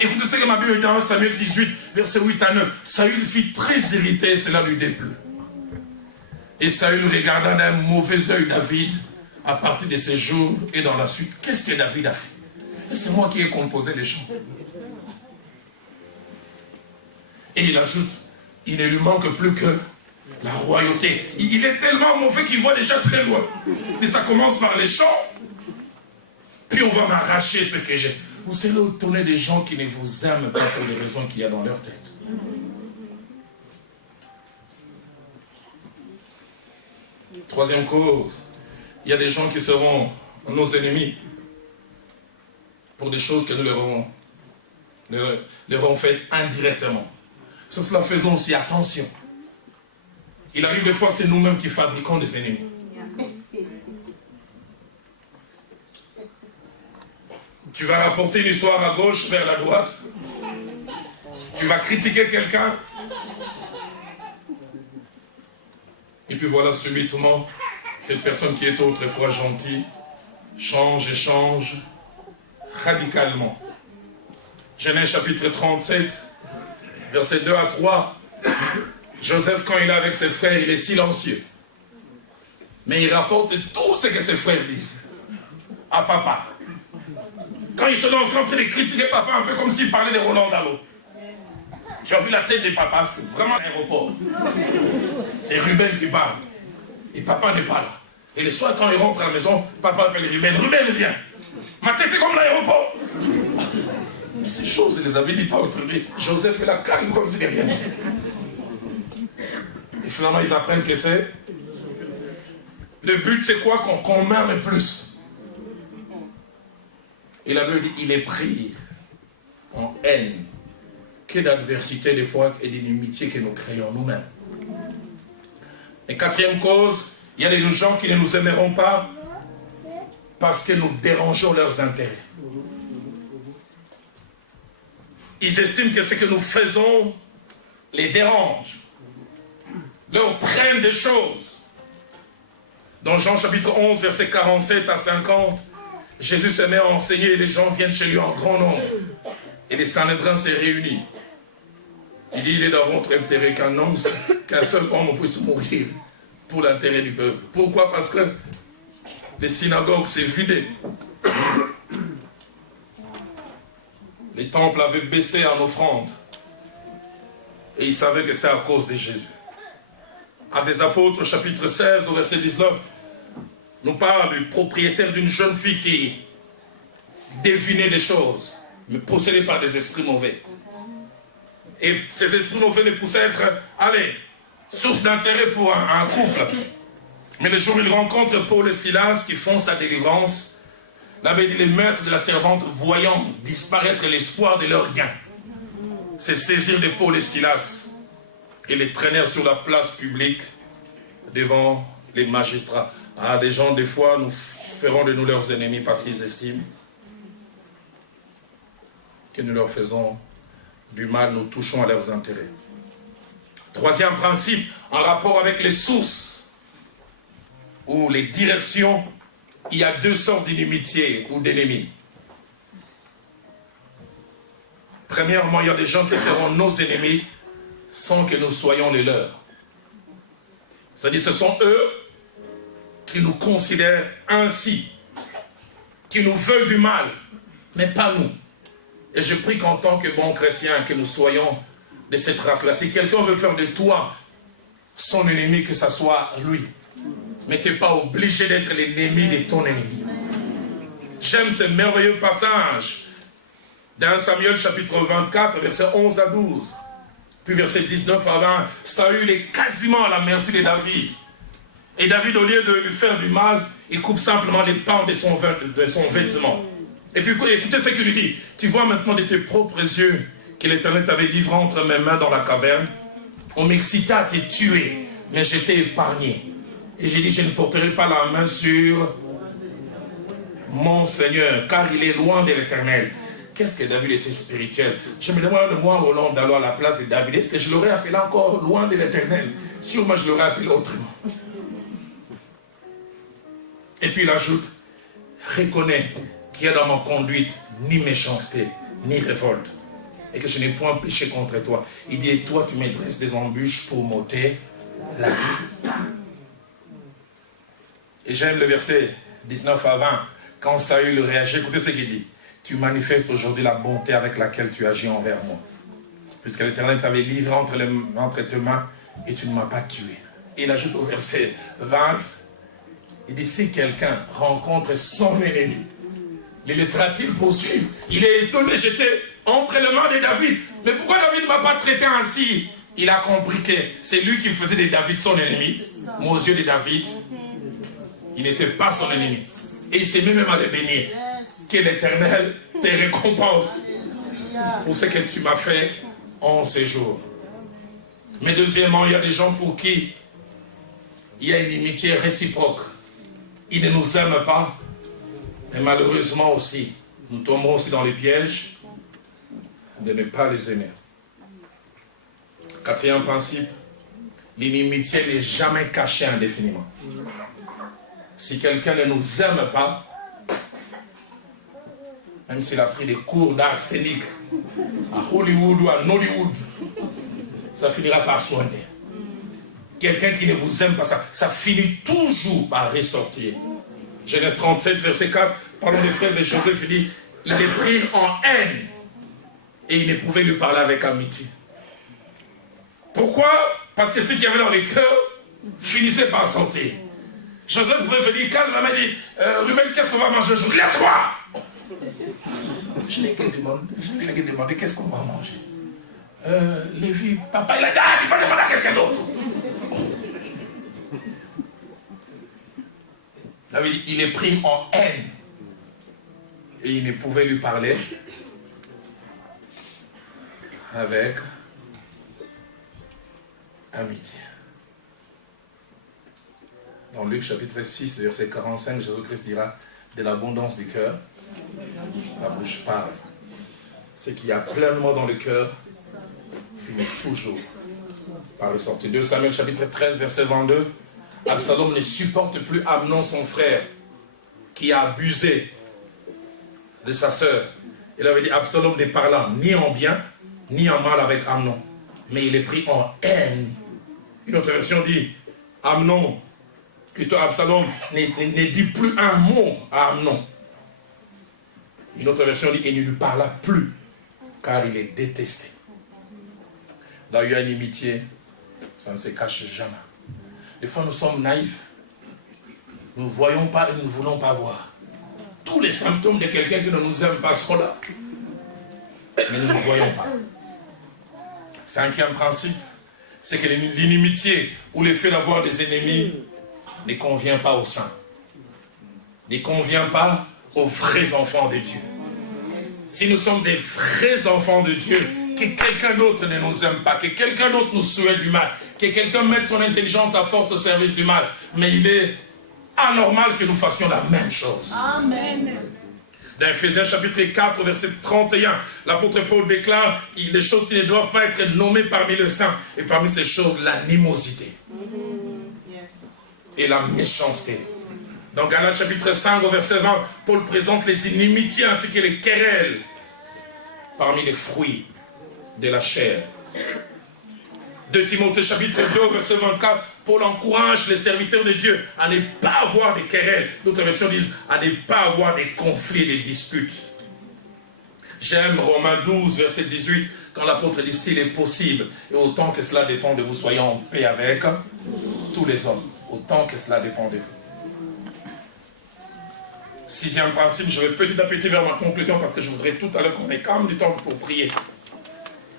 Écoutez ce que ma Bible dit dans Samuel 18, versets 8 à 9. Saül fut très irrité et cela lui déplut. Et Saül regarda d'un mauvais œil David à partir de ces jours et dans la suite. Qu'est-ce que David a fait? Et c'est moi qui ai composé les chants. Et il ajoute, il ne lui manque plus que la royauté. Il est tellement mauvais qu'il voit déjà très loin. Et ça commence par les chants. Puis on va m'arracher ce que j'ai. Vous serez étonné des gens qui ne vous aiment pas pour les raisons qu'il y a dans leur tête. Troisième cause, il y a des gens qui seront nos ennemis pour des choses que nous leur avons faites indirectement. Sur cela, faisons aussi attention. Il arrive des fois, c'est nous-mêmes qui fabriquons des ennemis. Tu vas rapporter une histoire à gauche vers la droite. Tu vas critiquer quelqu'un. Et puis voilà, subitement, cette personne qui était autrefois gentille change radicalement. Genèse chapitre 37, versets 2 à 3. Joseph, quand il est avec ses frères, il est silencieux. Mais il rapporte tout ce que ses frères disent à papa. Quand il se lance en train de critiquer papa, un peu comme s'il parlait de Roland Dallot. Tu as vu la tête des papas, c'est vraiment l'aéroport. C'est Ruben qui parle. Et papa n'est pas là. Et le soir, quand il rentre à la maison, papa appelle Ruben. Ruben, viens. Ma tête est comme l'aéroport. Mais ces choses, il les avait dit entre lui. Joseph est la calme comme si de rien. Et finalement, ils apprennent que c'est... Le but, c'est quoi? Qu'on m'aime plus. Et la Bible dit, il est pris en haine que d'adversité des fois et d'inimitié que nous créons nous-mêmes. Et quatrième cause, il y a des gens qui ne nous aimeront pas parce que nous dérangeons leurs intérêts. Ils estiment que ce que nous faisons les dérange, leur prennent des choses. Dans Jean chapitre 11, versets 47 à 50, Jésus se met à enseigner et les gens viennent chez lui en grand nombre. Et les Sanhédrins se réunissent. Il dit, il est dans votre intérêt qu'un seul homme puisse mourir pour l'intérêt du peuple. Pourquoi? Parce que les synagogues s'est vidé. Les temples avaient baissé en offrande. Et ils savaient que c'était à cause de Jésus. Actes des Apôtres, chapitre 16, au verset 19, nous parle du propriétaire d'une jeune fille qui devinait des choses, mais possédée par des esprits mauvais. Et ces esprits mauvais les poussaient à être, source d'intérêt pour un couple. Mais le jour où il rencontre Paul et Silas qui font sa délivrance, l'abbé dit, les maîtres de la servante, voyant disparaître l'espoir de leur gain, se saisirent de Paul et Silas et les traînèrent sur la place publique devant les magistrats. Ah, des gens, des fois, nous ferons de nous leurs ennemis parce qu'ils estiment que nous leur faisons du mal, nous touchons à leurs intérêts. Troisième principe, en rapport avec les sources ou les directions, il y a deux sortes d'inimitié ou d'ennemis. Premièrement, il y a des gens qui seront nos ennemis sans que nous soyons les leurs. C'est-à-dire ce sont eux qui nous considèrent ainsi, qui nous veulent du mal, mais pas nous. Et je prie qu'en tant que bons chrétiens, que nous soyons de cette race-là. Si quelqu'un veut faire de toi son ennemi, que ce soit lui. Mais tu n'es pas obligé d'être l'ennemi de ton ennemi. J'aime ce merveilleux passage dans Samuel chapitre 24, versets 11 à 12. Puis verset 19 à 20, Saül est quasiment à la merci de David. Et David, au lieu de lui faire du mal, il coupe simplement les pans de son vêtement. Et puis écoutez ce qu'il lui dit. Tu vois maintenant de tes propres yeux que l'Éternel t'avait livré entre mes mains dans la caverne. On m'excitait à te tuer, mais je t'ai épargné. Et j'ai dit, je ne porterai pas la main sur mon Seigneur, car il est loin de l'Éternel. Qu'est-ce que David était spirituel? Je me demande, moi, Roland Dallot, à la place de David, est-ce que je l'aurais appelé encore loin de l'Éternel? Sûrement, je l'aurais appelé autrement. Et puis il ajoute, reconnais qu'il y a dans ma conduite ni méchanceté, ni révolte, et que je n'ai point péché contre toi. Il dit, et toi tu me dresses des embûches pour m'ôter la vie. Et j'aime le verset 19 à 20, quand Saül réagit, écoutez ce qu'il dit. Tu manifestes aujourd'hui la bonté avec laquelle tu agis envers moi. Puisque l'Éternel t'avait livré entre tes mains et tu ne m'as pas tué. Et il ajoute au verset 20, il dit, si quelqu'un rencontre son ennemi, les laissera-t-il poursuivre? Il est étonné, j'étais entre les mains de David. Mais pourquoi David ne m'a pas traité ainsi? Il a compris que c'est lui qui faisait de David son ennemi. Moi, aux yeux de David, il n'était pas son ennemi. Et il s'est mis même à le bénir. Que l'Éternel te récompense pour ce que tu m'as fait en ces jours. Mais deuxièmement, il y a des gens pour qui il y a une inimitié réciproque. Ils ne nous aiment pas. Et malheureusement aussi, nous tombons aussi dans les pièges de ne pas les aimer. Quatrième principe, l'inimitié n'est jamais cachée indéfiniment. Si quelqu'un ne nous aime pas, même s'il a pris des cours d'arsenic à Hollywood ou à Nollywood, ça finira par soigner. Quelqu'un qui ne vous aime pas, ça finit toujours par ressortir. Genèse 37, verset 4, parlons des frères de Joseph, il dit, il est pris en haine et il ne pouvait lui parler avec amitié. Pourquoi? Parce que ce qu'il y avait dans les cœurs finissait par sortir. Joseph pouvait venir calme, la main dit, Ruben, qu'est-ce qu'on va manger aujourd'hui? Laisse-moi! Je n'ai qu'à demander qu'est-ce qu'on va manger. Lévi, papa, il a dit, ah, il faut demander à quelqu'un d'autre. David, il est pris en haine. Et il ne pouvait lui parler avec amitié. Dans Luc chapitre 6, verset 45, Jésus-Christ dira, de l'abondance du cœur, la bouche parle. Ce qu'il y a pleinement dans le cœur finit toujours par ressortir. 2 Samuel chapitre 13, verset 22, Absalom ne supporte plus Amnon, son frère, qui a abusé de sa sœur. Il avait dit, Absalom ne parlant ni en bien, ni en mal avec Amnon, mais il est pris en haine. Une autre version dit, Amnon, plutôt Absalom, ne dit plus un mot à Amnon. Une autre version dit, il ne lui parla plus, car il est détesté. D'ailleurs, une inimitié, ça ne se cache jamais. Des fois, nous sommes naïfs. Nous ne voyons pas et nous ne voulons pas voir. Tous les symptômes de quelqu'un qui ne nous aime pas sont là. Mais nous ne voyons pas. Cinquième principe, c'est que l'inimitié ou le fait d'avoir des ennemis ne convient pas aux saints. Ne convient pas aux vrais enfants de Dieu. Si nous sommes des vrais enfants de Dieu, que quelqu'un d'autre ne nous aime pas, que quelqu'un d'autre nous souhaite du mal, que quelqu'un mette son intelligence à force au service du mal, mais il est anormal que nous fassions la même chose. Amen. Dans Ephésiens chapitre 4, verset 31, l'apôtre Paul déclare des choses qui ne doivent pas être nommées parmi les saints. Et parmi ces choses, l'animosité et la méchanceté. Dans Galates chapitre 5, verset 20, Paul présente les inimitiés ainsi que les querelles parmi les fruits de la chair. De Timothée chapitre 2, verset 24, Paul encourage les serviteurs de Dieu à ne pas avoir de querelles. D'autres versions disent à ne pas avoir des conflits, des disputes. J'aime Romains 12, verset 18, quand l'apôtre dit s'il est possible, et autant que cela dépend de vous, soyez en paix avec tous les hommes. Autant que cela dépend de vous. Sixième principe, je vais petit à petit vers ma conclusion parce que je voudrais tout à l'heure qu'on ait quand même du temps pour prier.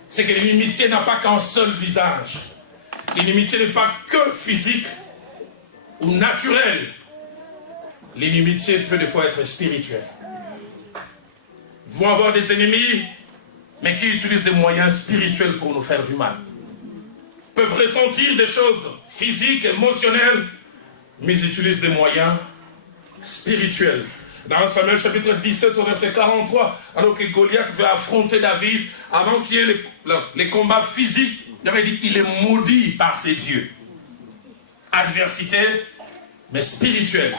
C'est que l'inimitié n'a pas qu'un seul visage. L'inimitié n'est pas que physique ou naturelle. L'inimitié peut des fois être spirituelle. Vous pouvez avoir des ennemis, mais qui utilisent des moyens spirituels pour nous faire du mal. Peuvent ressentir des choses physiques, émotionnelles, mais ils utilisent des moyens spirituels. Dans Samuel chapitre 17 au verset 43, alors que Goliath veut affronter David, avant qu'il y ait les combats physiques, il avait dit il est maudit par ses dieux. Adversité, mais spirituelle.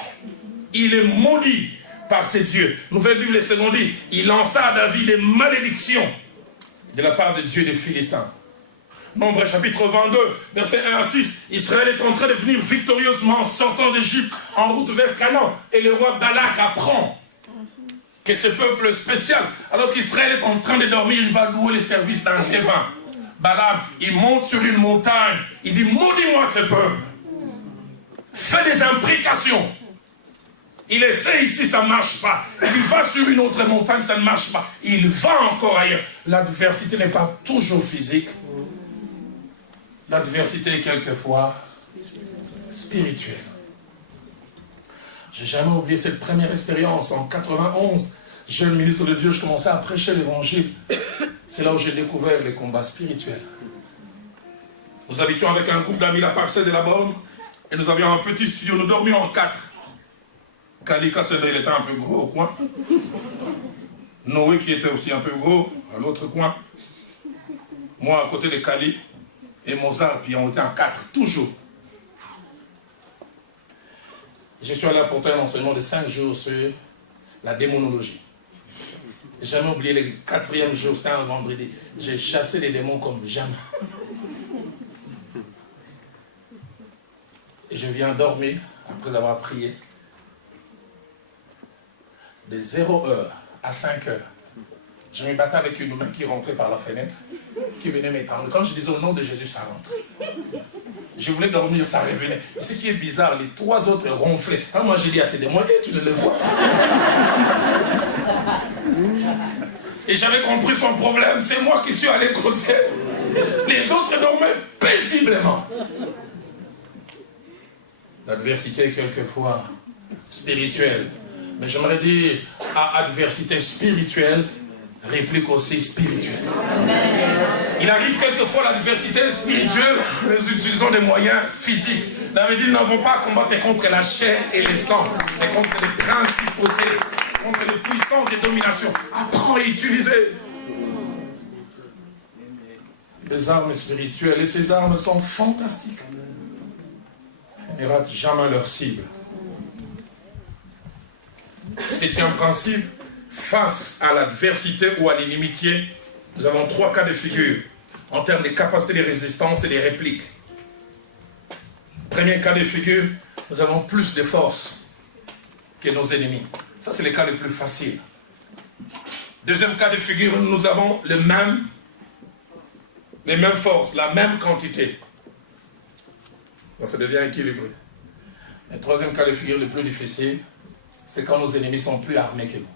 Il est maudit par ses dieux. Nouvelle Bible seconde dit, il lança à David des malédictions de la part de Dieu des Philistins. Nombre chapitre 22, versets 1 à 6. Israël est en train de venir victorieusement en sortant d'Égypte en route vers Canaan. Et le roi Balak apprend que ce peuple spécial, alors qu'Israël est en train de dormir, il va louer les services d'un devin. Balaam, il monte sur une montagne, il dit, maudis-moi ce peuple. Fais des imprécations. Il essaie ici, ça ne marche pas. Il va sur une autre montagne, ça ne marche pas. Il va encore ailleurs. L'adversité n'est pas toujours physique. L'adversité est quelquefois spirituelle. Je n'ai jamais oublié cette première expérience. En 91, jeune ministre de Dieu, je commençais à prêcher l'évangile. C'est là où j'ai découvert les combats spirituels. Nous habitions avec un groupe d'amis la parcelle de la borne. Et nous avions un petit studio, nous dormions en 4. Kalika, il était un peu gros au coin. Noé qui était aussi un peu gros à l'autre coin. Moi à côté de Kali. Et Mozart, puis on était en 4, toujours. Je suis allé apporter un enseignement de 5 jours sur la démonologie. J'ai jamais oublié le 4e jour, c'était un vendredi. J'ai chassé les démons comme jamais. Et je viens dormir, après avoir prié, de 0h à 5h. Je me battais avec une main qui rentrait par la fenêtre, qui venait m'étendre. Quand je disais au nom de Jésus, ça rentrait. Je voulais dormir, ça revenait. Et ce qui est bizarre, les 3 autres ronflaient. Alors moi j'ai dit à ces démons, tu ne le vois pas. Et j'avais compris son problème, c'est moi qui suis allé creuser. Les autres dormaient paisiblement. L'adversité est quelquefois spirituelle. Mais j'aimerais dire, à adversité spirituelle, réplique aussi spirituelle. Il arrive quelquefois l'adversité spirituelle, nous utilisons des moyens physiques. David dit, nous n'avons pas à combattre contre la chair et le sang, mais contre les principautés, contre les puissances de domination. Apprends à utiliser les armes spirituelles. Et ces armes sont fantastiques. Elles ne ratent jamais leur cible. 7e principe, face à l'adversité ou à l'inimitié, nous avons 3 cas de figure en termes de capacité de résistance et de réplique. Premier cas de figure, nous avons plus de force que nos ennemis. Ça, c'est le cas le plus facile. Deuxième cas de figure, nous avons les mêmes forces, la même quantité. Donc ça devient équilibré. Le troisième cas de figure le plus difficile, c'est quand nos ennemis sont plus armés que nous.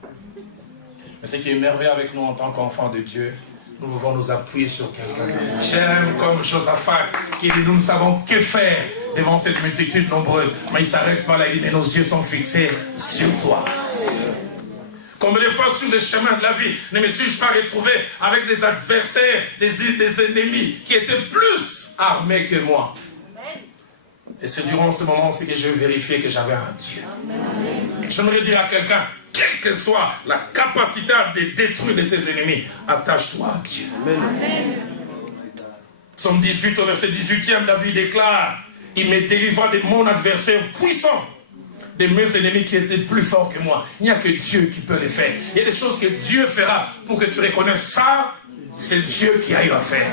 Mais ce qui est merveilleux avec nous en tant qu'enfants de Dieu, nous pouvons nous appuyer sur quelqu'un. J'aime comme Josaphat qui dit, nous ne savons que faire devant cette multitude nombreuse. Mais il ne s'arrête pas là, il dit, mais nos yeux sont fixés sur toi. Combien de fois sur les chemins de la vie ne me suis-je pas retrouvé avec des adversaires, des ennemis qui étaient plus armés que moi? Et c'est durant ce moment aussi que j'ai vérifié que j'avais un Dieu. J'aimerais dire à quelqu'un, quelle que soit la capacité de détruire de tes ennemis, attache-toi à Dieu. Amen. Psaume 18 au verset 18e, David déclare, il me délivra de mon adversaire puissant, de mes ennemis qui étaient plus forts que moi. Il n'y a que Dieu qui peut les faire. Il y a des choses que Dieu fera pour que tu reconnaisses ça, c'est Dieu qui a eu à faire.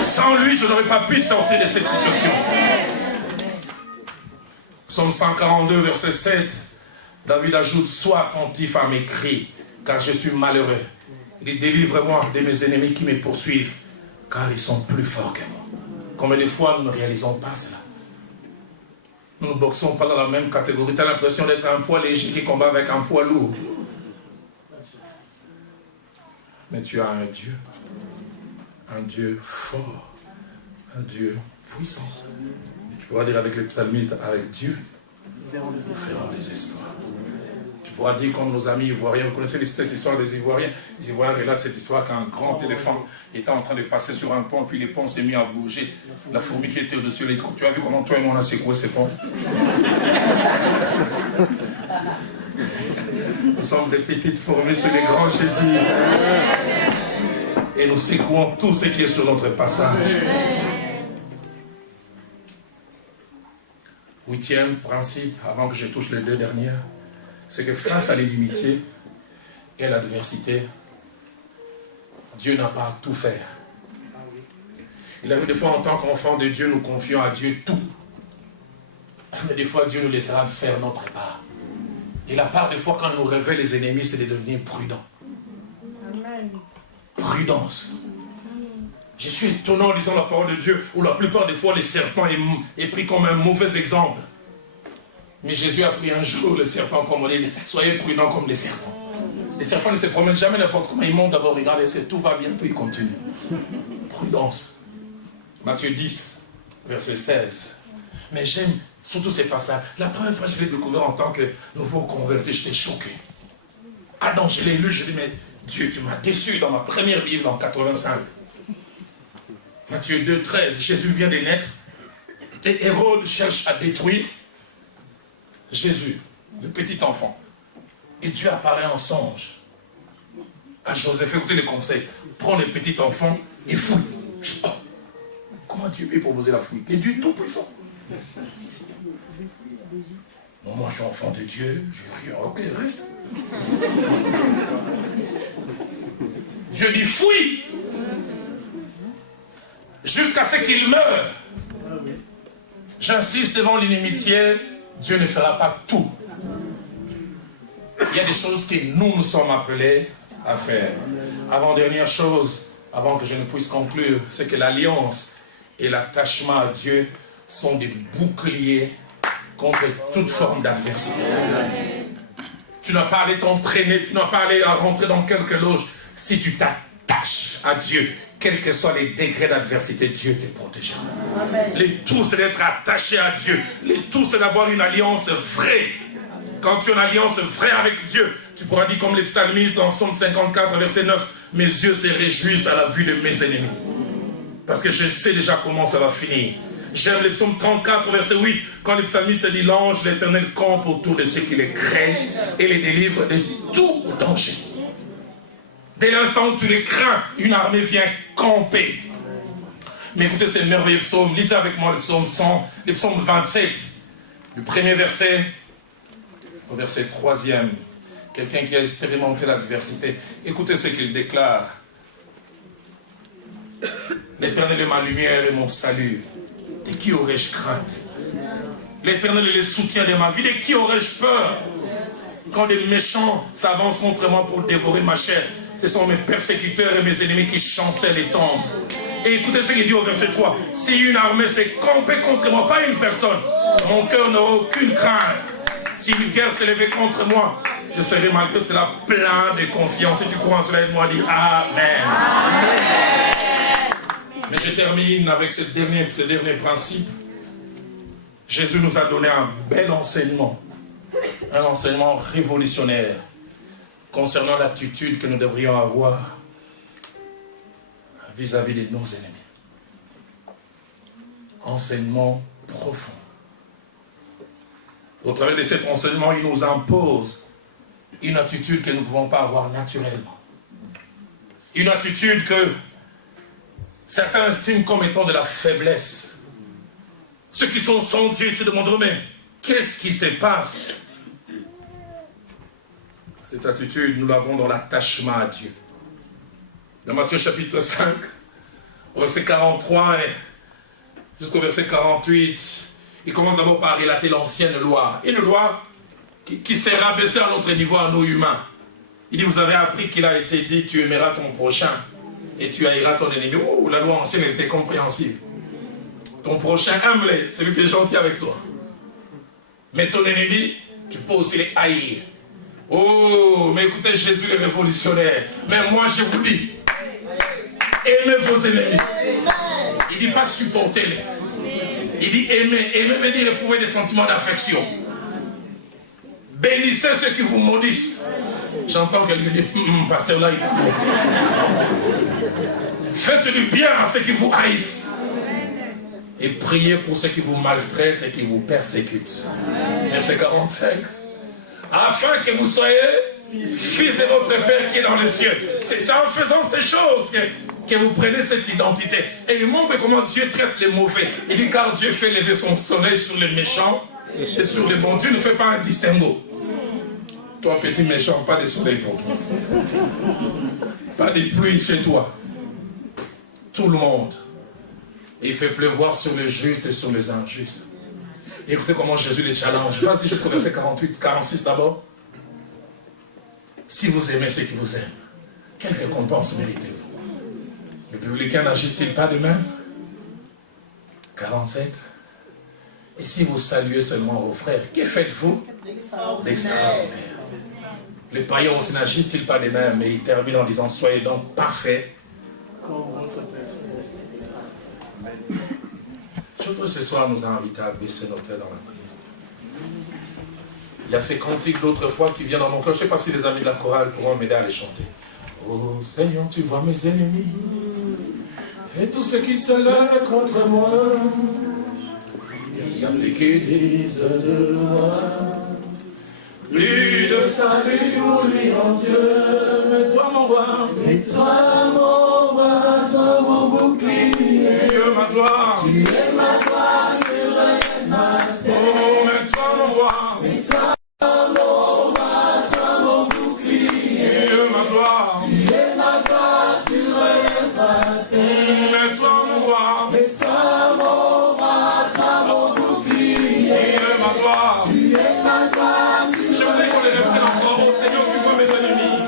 Sans lui, je n'aurais pas pu sortir de cette situation. Psaume 142, verset 7, David ajoute, sois attentif à mes cris, car je suis malheureux. Il dit, délivre-moi de mes ennemis qui me poursuivent, car ils sont plus forts que moi. Combien de fois nous ne réalisons pas cela? Nous ne boxons pas dans la même catégorie. Tu as l'impression d'être un poids léger qui combat avec un poids lourd. Mais tu as un Dieu fort, un Dieu puissant. Tu pourras dire avec les psalmistes, avec Dieu, nous ferons des espoirs. Tu pourras dire comme nos amis ivoiriens, vous connaissez cette histoire des Ivoiriens. Les Ivoiriens relatent cette histoire qu'un grand éléphant était en train de passer sur un pont, puis le pont s'est mis à bouger. La fourmi qui était au-dessus des trous. Tu as vu comment toi et moi on a secoué ces ponts? Nous sommes des petites fourmis sur les grands Jésus. Et nous secouons tout ce qui est sur notre passage. 8e principe, avant que je touche les 2 dernières, c'est que face à l'inimitié et l'adversité, Dieu n'a pas à tout faire. Il arrive des fois en tant qu'enfant de Dieu, nous confions à Dieu tout. Mais des fois, Dieu nous laissera faire notre part. Et la part des fois, quand on nous révèle les ennemis, c'est de devenir prudent. Amen. Prudence. Je suis étonnant en lisant la parole de Dieu, où la plupart des fois, les serpents est pris comme un mauvais exemple. Mais Jésus a pris un jour le serpent comme on dit, soyez prudents comme les serpents. Les serpents ne se promènent jamais n'importe comment. Ils montent d'abord, regardez, tout va bien, puis ils continuent. Prudence. Matthieu 10, verset 16. Mais j'aime surtout ces passages. La première fois que je l'ai découvert en tant que nouveau converti, j'étais choqué. Adam, je l'ai lu, je dis, mais Dieu, tu m'as déçu dans ma première Bible en 85. Matthieu 2, 13. Jésus vient de naître. Et Hérode cherche à détruire Jésus, le petit enfant. Et Dieu apparaît en songe à Joseph. Écoutez les conseils. Prends le petit enfant et fouille. Oh, comment Dieu peut proposer la fouille? Et Dieu est tout puissant. Non, moi je suis enfant de Dieu, j'ai rien. Ok, reste. Dieu dit fouille jusqu'à ce qu'il meure. J'insiste, devant l'inimitié, Dieu ne fera pas tout. Il y a des choses que nous sommes appelés à faire. Avant-dernière chose, avant que je ne puisse conclure, c'est que l'alliance et l'attachement à Dieu sont des boucliers contre toute forme d'adversité. Tu n'as pas à aller t'entraîner, tu n'as pas à aller rentrer dans quelque loge. Si tu t'attaches à Dieu, quels que soient les degrés d'adversité, Dieu te protégera. Les tout, c'est d'être attaché à Dieu. Les tout, c'est d'avoir une alliance vraie. Quand tu as une alliance vraie avec Dieu, tu pourras dire comme les psalmistes dans Psaume 54, verset 9, mes yeux se réjouissent à la vue de mes ennemis. Parce que je sais déjà comment ça va finir. J'aime le psaume 34, verset 8, quand le psalmiste dit, l'ange de l'Éternel campe autour de ceux qui les craignent et les délivre de tout danger. Dès l'instant où tu les crains, une armée vient camper. Mais écoutez ces merveilleux psaumes. Lisez avec moi le psaume 100, le psaume 27, le premier verset au verset 3e. Quelqu'un qui a expérimenté l'adversité. Écoutez ce qu'il déclare. L'Éternel est ma lumière et mon salut. De qui aurais-je crainte? L'Éternel est le soutien de ma vie. De qui aurais-je peur? Quand des méchants s'avancent contre moi pour dévorer ma chair, ce sont mes persécuteurs et mes ennemis qui chancellent et tombent. Et écoutez ce qu'il dit au verset 3. Si une armée s'est campée contre moi, pas une personne, mon cœur n'aura aucune crainte. Si une guerre s'est levée contre moi, je serai malgré cela plein de confiance. Si tu crois en cela, aide-moi, dis Amen. Amen. Mais je termine avec ce dernier principe. Jésus nous a donné un bel enseignement. Un enseignement révolutionnaire concernant l'attitude que nous devrions avoir vis-à-vis de nos ennemis. Enseignement profond. Au travers de cet enseignement, il nous impose une attitude que nous ne pouvons pas avoir naturellement. Une attitude que certains estiment comme étant de la faiblesse. Ceux qui sont sans Dieu se demanderont, mais qu'est-ce qui se passe? Cette attitude, nous l'avons dans l'attachement à Dieu. Dans Matthieu chapitre 5, au verset 43 et jusqu'au verset 48, il commence d'abord par relater l'ancienne loi. Une loi qui s'est rabaissée à notre niveau, à nous humains. Il dit, vous avez appris qu'il a été dit, tu aimeras ton prochain et tu haïras ton ennemi. Oh, la loi ancienne, elle était compréhensible. Ton prochain, aime-le, celui qui est gentil avec toi. Mais ton ennemi, tu peux aussi les haïr. Oh, mais écoutez, Jésus est révolutionnaire. Mais moi, je vous dis, aimez vos ennemis. Il ne dit pas supportez-les. Il dit aimer. Aimer veut dire éprouver des sentiments d'affection. Bénissez ceux qui vous maudissent. J'entends quelqu'un dire, pasteur là, il va. Faites du bien à ceux qui vous haïssent. Et priez pour ceux qui vous maltraitent et qui vous persécutent. Verset 45. Afin que vous soyez fils de votre Père qui est dans les cieux. C'est en faisant ces choses que vous prenez cette identité. Et il montre comment Dieu traite les mauvais. Il dit car Dieu fait lever son soleil sur les méchants et sur les bons. Dieu ne fait pas un distinguo. Toi, petit méchant, pas de soleil pour toi. Pas de pluie chez toi. Tout le monde. Et il fait pleuvoir sur les justes et sur les injustes. Et écoutez comment Jésus les challenge. Vas-y jusqu'au verset 48, 46 d'abord. Si vous aimez ceux qui vous aiment, quelle récompense méritez-vous? Les publicains n'agissent-ils pas de même? 47. Et si vous saluez seulement vos frères, que faites-vous d'extraordinaire? Les païens aussi n'agissent-ils pas de même? Mais ils terminent en disant, soyez donc parfaits. Surtout ce soir nous a invités à baisser notre tête dans la prière. Il y a ces cantiques d'autrefois qui viennent dans mon cœur. Je ne sais pas si les amis de la chorale pourront m'aider à les chanter. Oh Seigneur, tu vois mes ennemis et tous ceux qui se lèvent contre moi. Il y a ceux qui disent de moi. Plus de salut pour lui en Dieu. Mais toi mon roi, toi mon bouclier. Tu es ma gloire, tu es ma gloire, tu relèves ma tête. Oh, mais toi mon roi, toi mon bouclier. Tu es ma gloire, tu relèves ma tête. Mais toi mon roi, toi mon bouclier. Tu es ma gloire, je voudrais qu'on les refraine encore. Oh Seigneur, tu vois mes ennemis.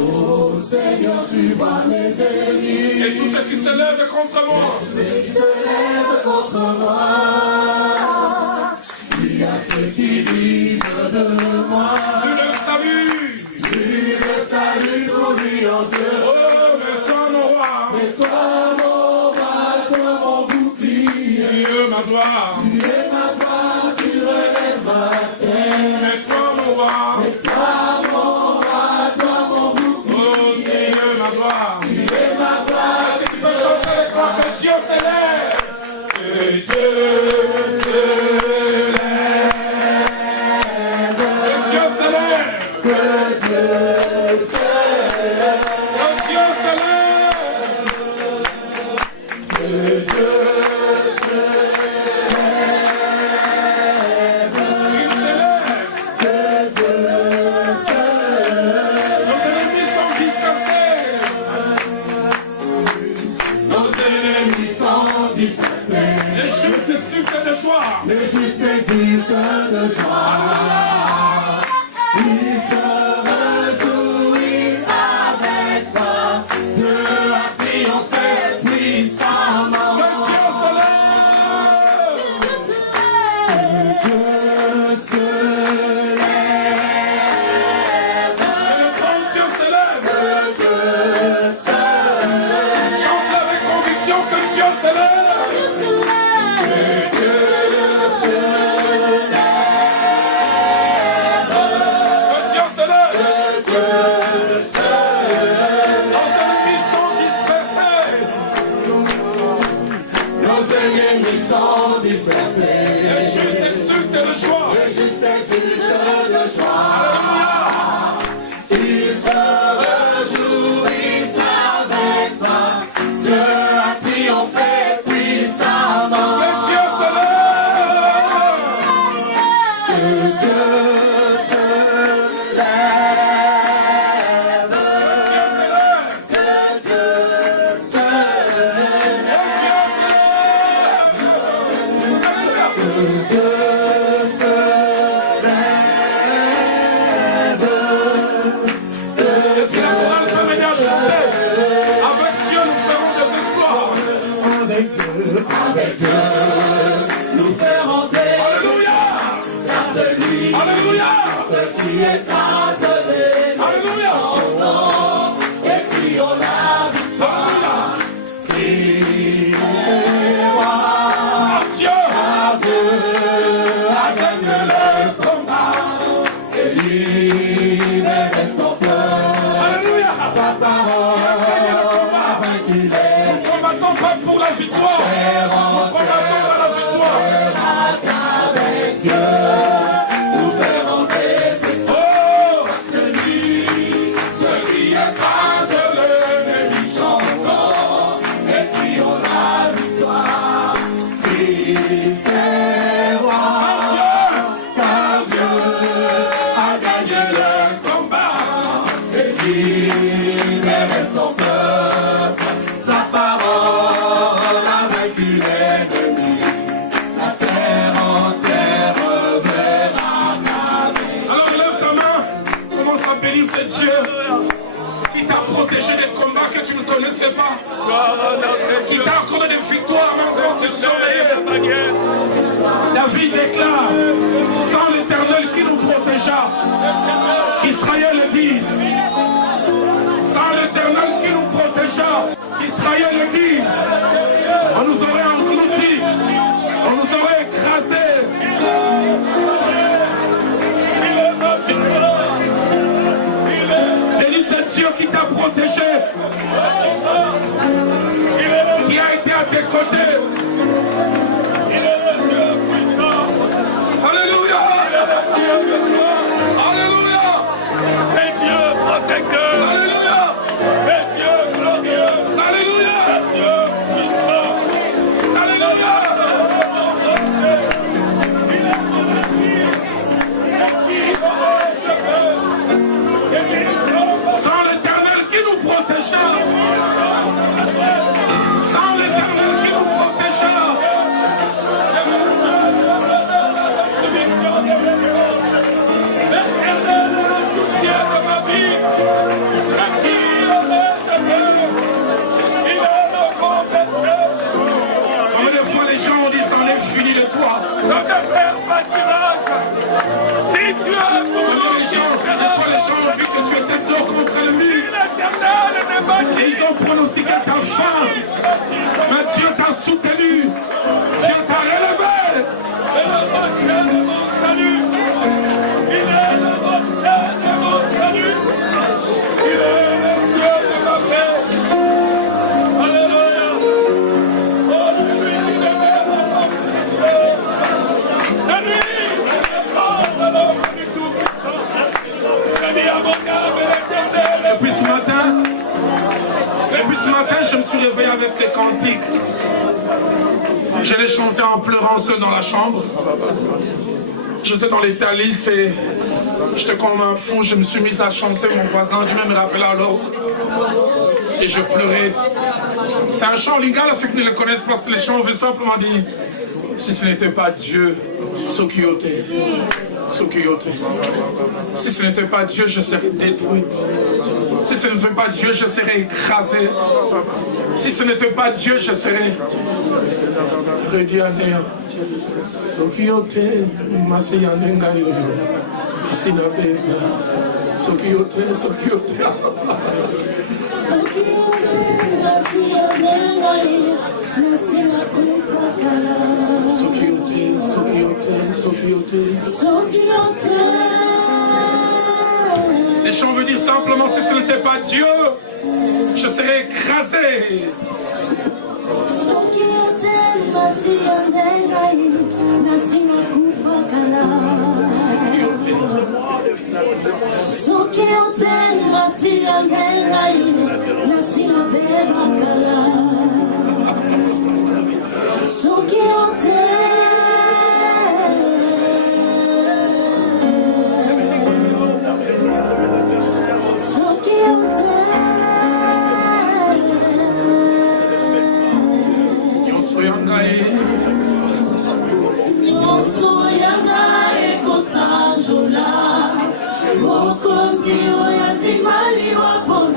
Oh Seigneur, tu vois mes ennemis. Et tous ceux qui se lèvent contre moi. Il y a ceux qui disent de moi. Plus le salut pour lui en Dieu. Oh, mais toi mon roi, toi mon bouclier. Tu es ma gloire, tu relèves ma tête. Mais toi mon roi, toi mon bouclier. Oh, tu es ma gloire, est-ce que tu peux chanter avec moi que Dieu s'élève? Que Dieu s'élève. Que Dieu s'élève. Que Dieu s'élève. Que Dieu s'élève. Que Dieu les justes exultent de joie. Ils se réjouissent avec toi. Dieu a triomphé puissamment. Que Dieu se lève. Que Dieu se lève. Que Dieu se lève. Que Dieu se lève. Chante avec conviction que Dieu se lève. Sont dispersés. Les justes exultent de joie. Les justes exultent de joie. Alléluia. Ils se réjouissent avec toi. Dieu a triomphé puissamment. Que Dieu se lève. Que Dieu se lève. Que Dieu se lève. Avec Dieu, nous ferons des. Alléluia. Car celui, alléluia, ce qui écrase les chantons et crions la victoire. Christ est roi. Car Dieu a gagné le combat et libéré son peuple. Alléluia. Sa parole a vaincu les. Nous combattons pas pour la victoire. Nous combattons à la victoire. Avec Dieu, nous ferons des exploits. Oh, celui écrase l'ennemi, chantons et crions la victoire. Christ est roi, car Dieu a gagné le connaissais pas, qui t'a accordé des victoires même quand tu sommeillais. David déclare, sans l'Éternel qui nous protégea, qu'Israël le dise. Sans l'Éternel qui nous protégea, qu'Israël le dise. On nous aurait engloutis, on nous aurait écrasés. Béni c'est Dieu qui t'a protégé, qui a été à tes côtés. Alléluia. Alléluia. Et Dieu protecteur. Alléluia. Et Dieu glorieux. Alléluia. Et Dieu puissant. Alléluia. Sans l'Éternel qui nous protégea. Sans l'Éternel qui nous protégea. Combien de fois les gens ont dit c'en est fini de toi? Combien de fois les gens ont vu que tu étais dos contre le mur et ils ont pronostiqué ta fin. Mais Dieu t'a soutenu, Dieu t'a relevé. Depuis ce matin, je me suis réveillé avec ces cantiques. Je les chantais en pleurant seul dans la chambre. J'étais dans les thalys et j'étais comme un fou. Je me suis mis à chanter. Mon voisin a dû même me rappeler à l'autre. Et je pleurais. C'est un chant lingala, ceux qui ne le connaissent pas, les chants veulent simplement dire si ce n'était pas Dieu, Sokiote. Sokiote. Si ce n'était pas Dieu, je serais détruit. Si ce n'était pas Dieu, je serais écrasé. Si ce n'était pas Dieu, je serais réduit à néant. Sokiote, Masiyanenga yoyo. Asinabe. Sokiote, Sokiote. Sokiote, Sokiote, Sokiote. Les chants veulent dire simplement si ce n'était pas Dieu, je serais écrasé.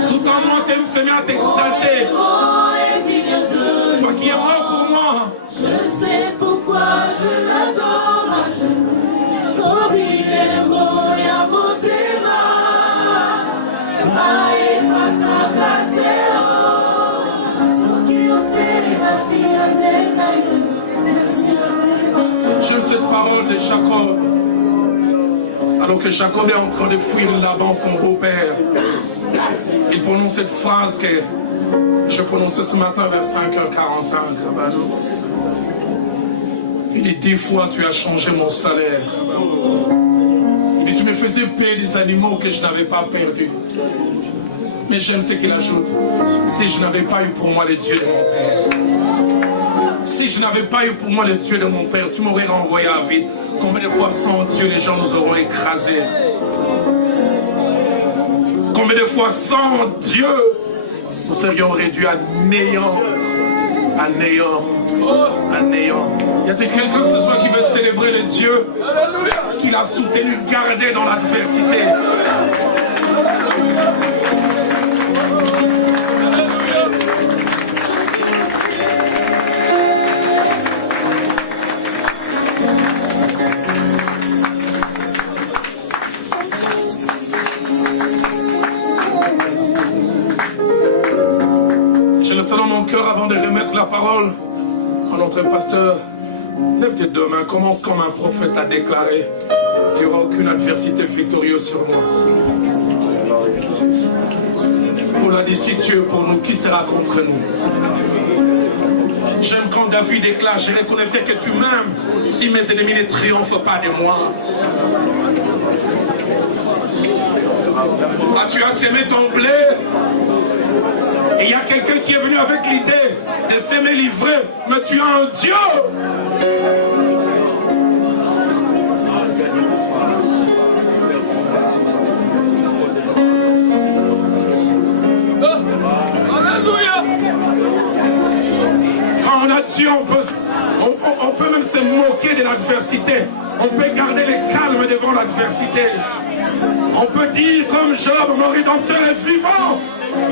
Tout en moi t'aimes Seigneur t'exalter. Toi qui es mort pour moi. Je sais pourquoi je l'adore à genoux. Comme il est beau et à beauté face à J'aime cette parole de Jacob. Alors que Jacob est en train de fuir Laban, son beau-père, il prononce cette phrase que je prononçais ce matin vers 5h45. Il dit 10 fois tu as changé mon salaire. Il dit tu me faisais payer des animaux que je n'avais pas perdus. Mais j'aime ce qu'il ajoute. Si je n'avais pas eu pour moi les dieux de mon père. Si je n'avais pas eu pour moi les dieux de mon père, tu m'aurais renvoyé à vide. Combien de fois sans Dieu les gens nous auront écrasés? Combien de fois sans Dieu nous serions réduits à néant? À néant. À néant. Y a-t-il quelqu'un ce soir qui veut célébrer le Dieu qu'il a soutenu, gardé dans l'adversité? J'ai le sang dans mon cœur avant de remettre la parole à notre pasteur. Lève tes deux mains, commence comme un prophète à déclarer. Il n'y aura aucune adversité victorieuse sur moi. Pour l'a dit, si Dieu pour nous, qui sera contre nous? J'aime quand David déclare, je reconnaîtrai que tu m'aimes si mes ennemis ne triomphent pas de moi. Quand tu as semé ton blé, et il y a quelqu'un qui est venu avec l'idée de s'aimer livré, mais tu as un Dieu. Alléluia. Quand on a Dieu, on peut même se moquer de l'adversité. On peut garder le calme devant l'adversité. On peut dire comme Job, mon rédempteur est vivant.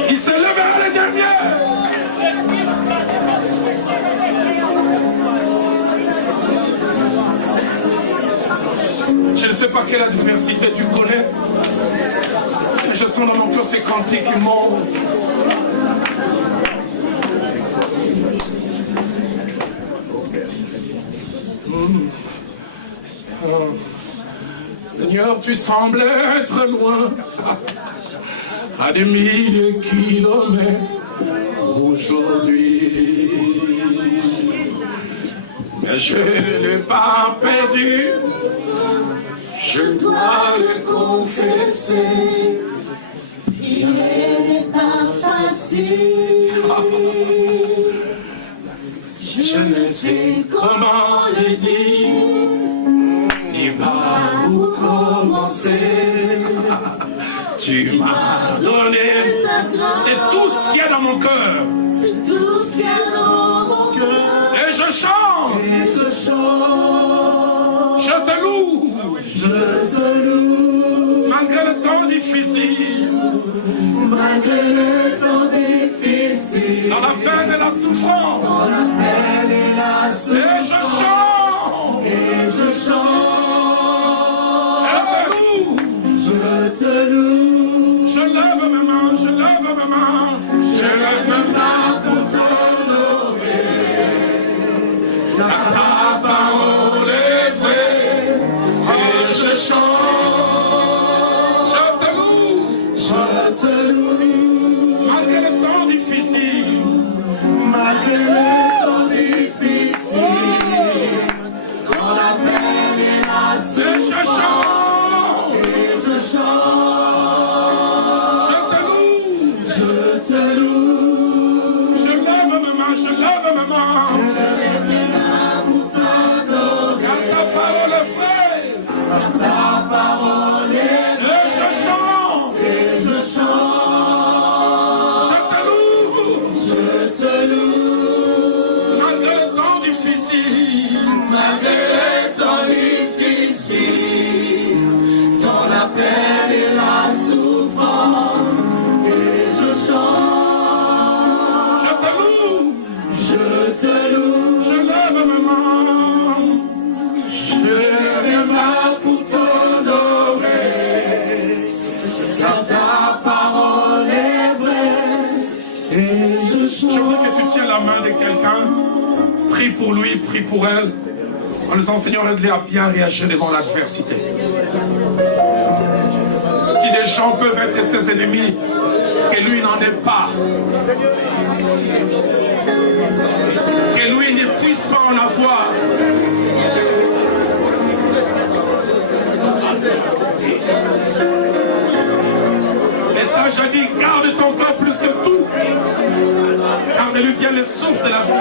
Il se lèvera le dernier. Je ne sais pas quelle adversité tu connais. Je sens dans mon cœur ces cantiques qui montent. Seigneur, tu sembles être loin, à des milliers de kilomètres aujourd'hui. Mais je ne l'ai pas perdu, je dois le confesser. Il n'est pas facile. Je ne sais comment le dire, ni par où commencer. Tu m'as donné, c'est tout ce qu'il y a dans mon cœur. C'est tout ce qu'il y a dans mon cœur. Et je chante, je te loue, malgré le temps difficile, malgré le temps difficile, dans la peine et la souffrance. dans la peine et la Et je souffrance, chante, et je chante, je te loue. je te loue, Je lève mes mains, je lève mes mains, je lève ma main pour t'honorer, car ta parole est vraie, et je chante, je te loue, je te loue, malgré le temps difficile, malgré le temps difficile, quand la peine et la et je souffrance, chante, et je chante, je te loue, je te loue, je lève mes mains, je lève mes mains, je lève mes mains pour t'honorer, car ta parole est vraie, car ta parole est vraie, et je chante, et je chante, je te loue, malgré le temps difficile, malgré le temps difficile, dans la peine et la souffrance, et je chante, je te loue, je lève mes mains, je lève mes mains pour t'honorer, car ta parole est vraie, et je chante. Je veux que tu tiens la main de quelqu'un, prie pour lui, prie pour elle, en disant Seigneur, aide-les à bien réagir devant l'adversité. Si des gens peuvent être ses ennemis, que lui n'en ait pas. Que lui ne puisse pas en avoir. Et ça, je dis, garde ton corps plus que tout. Car de lui viennent les sources de la vie.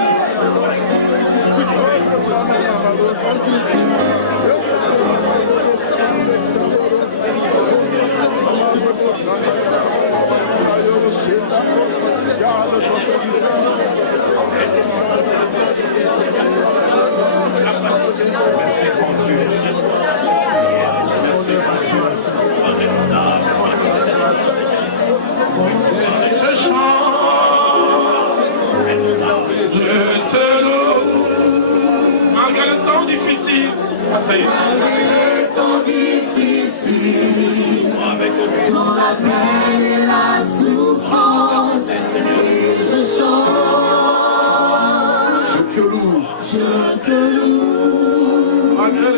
Merci mon Dieu. Merci mon Dieu. Je chante, je te loue, malgré le temps difficile. Malgré le temps difficile, dans la peine et la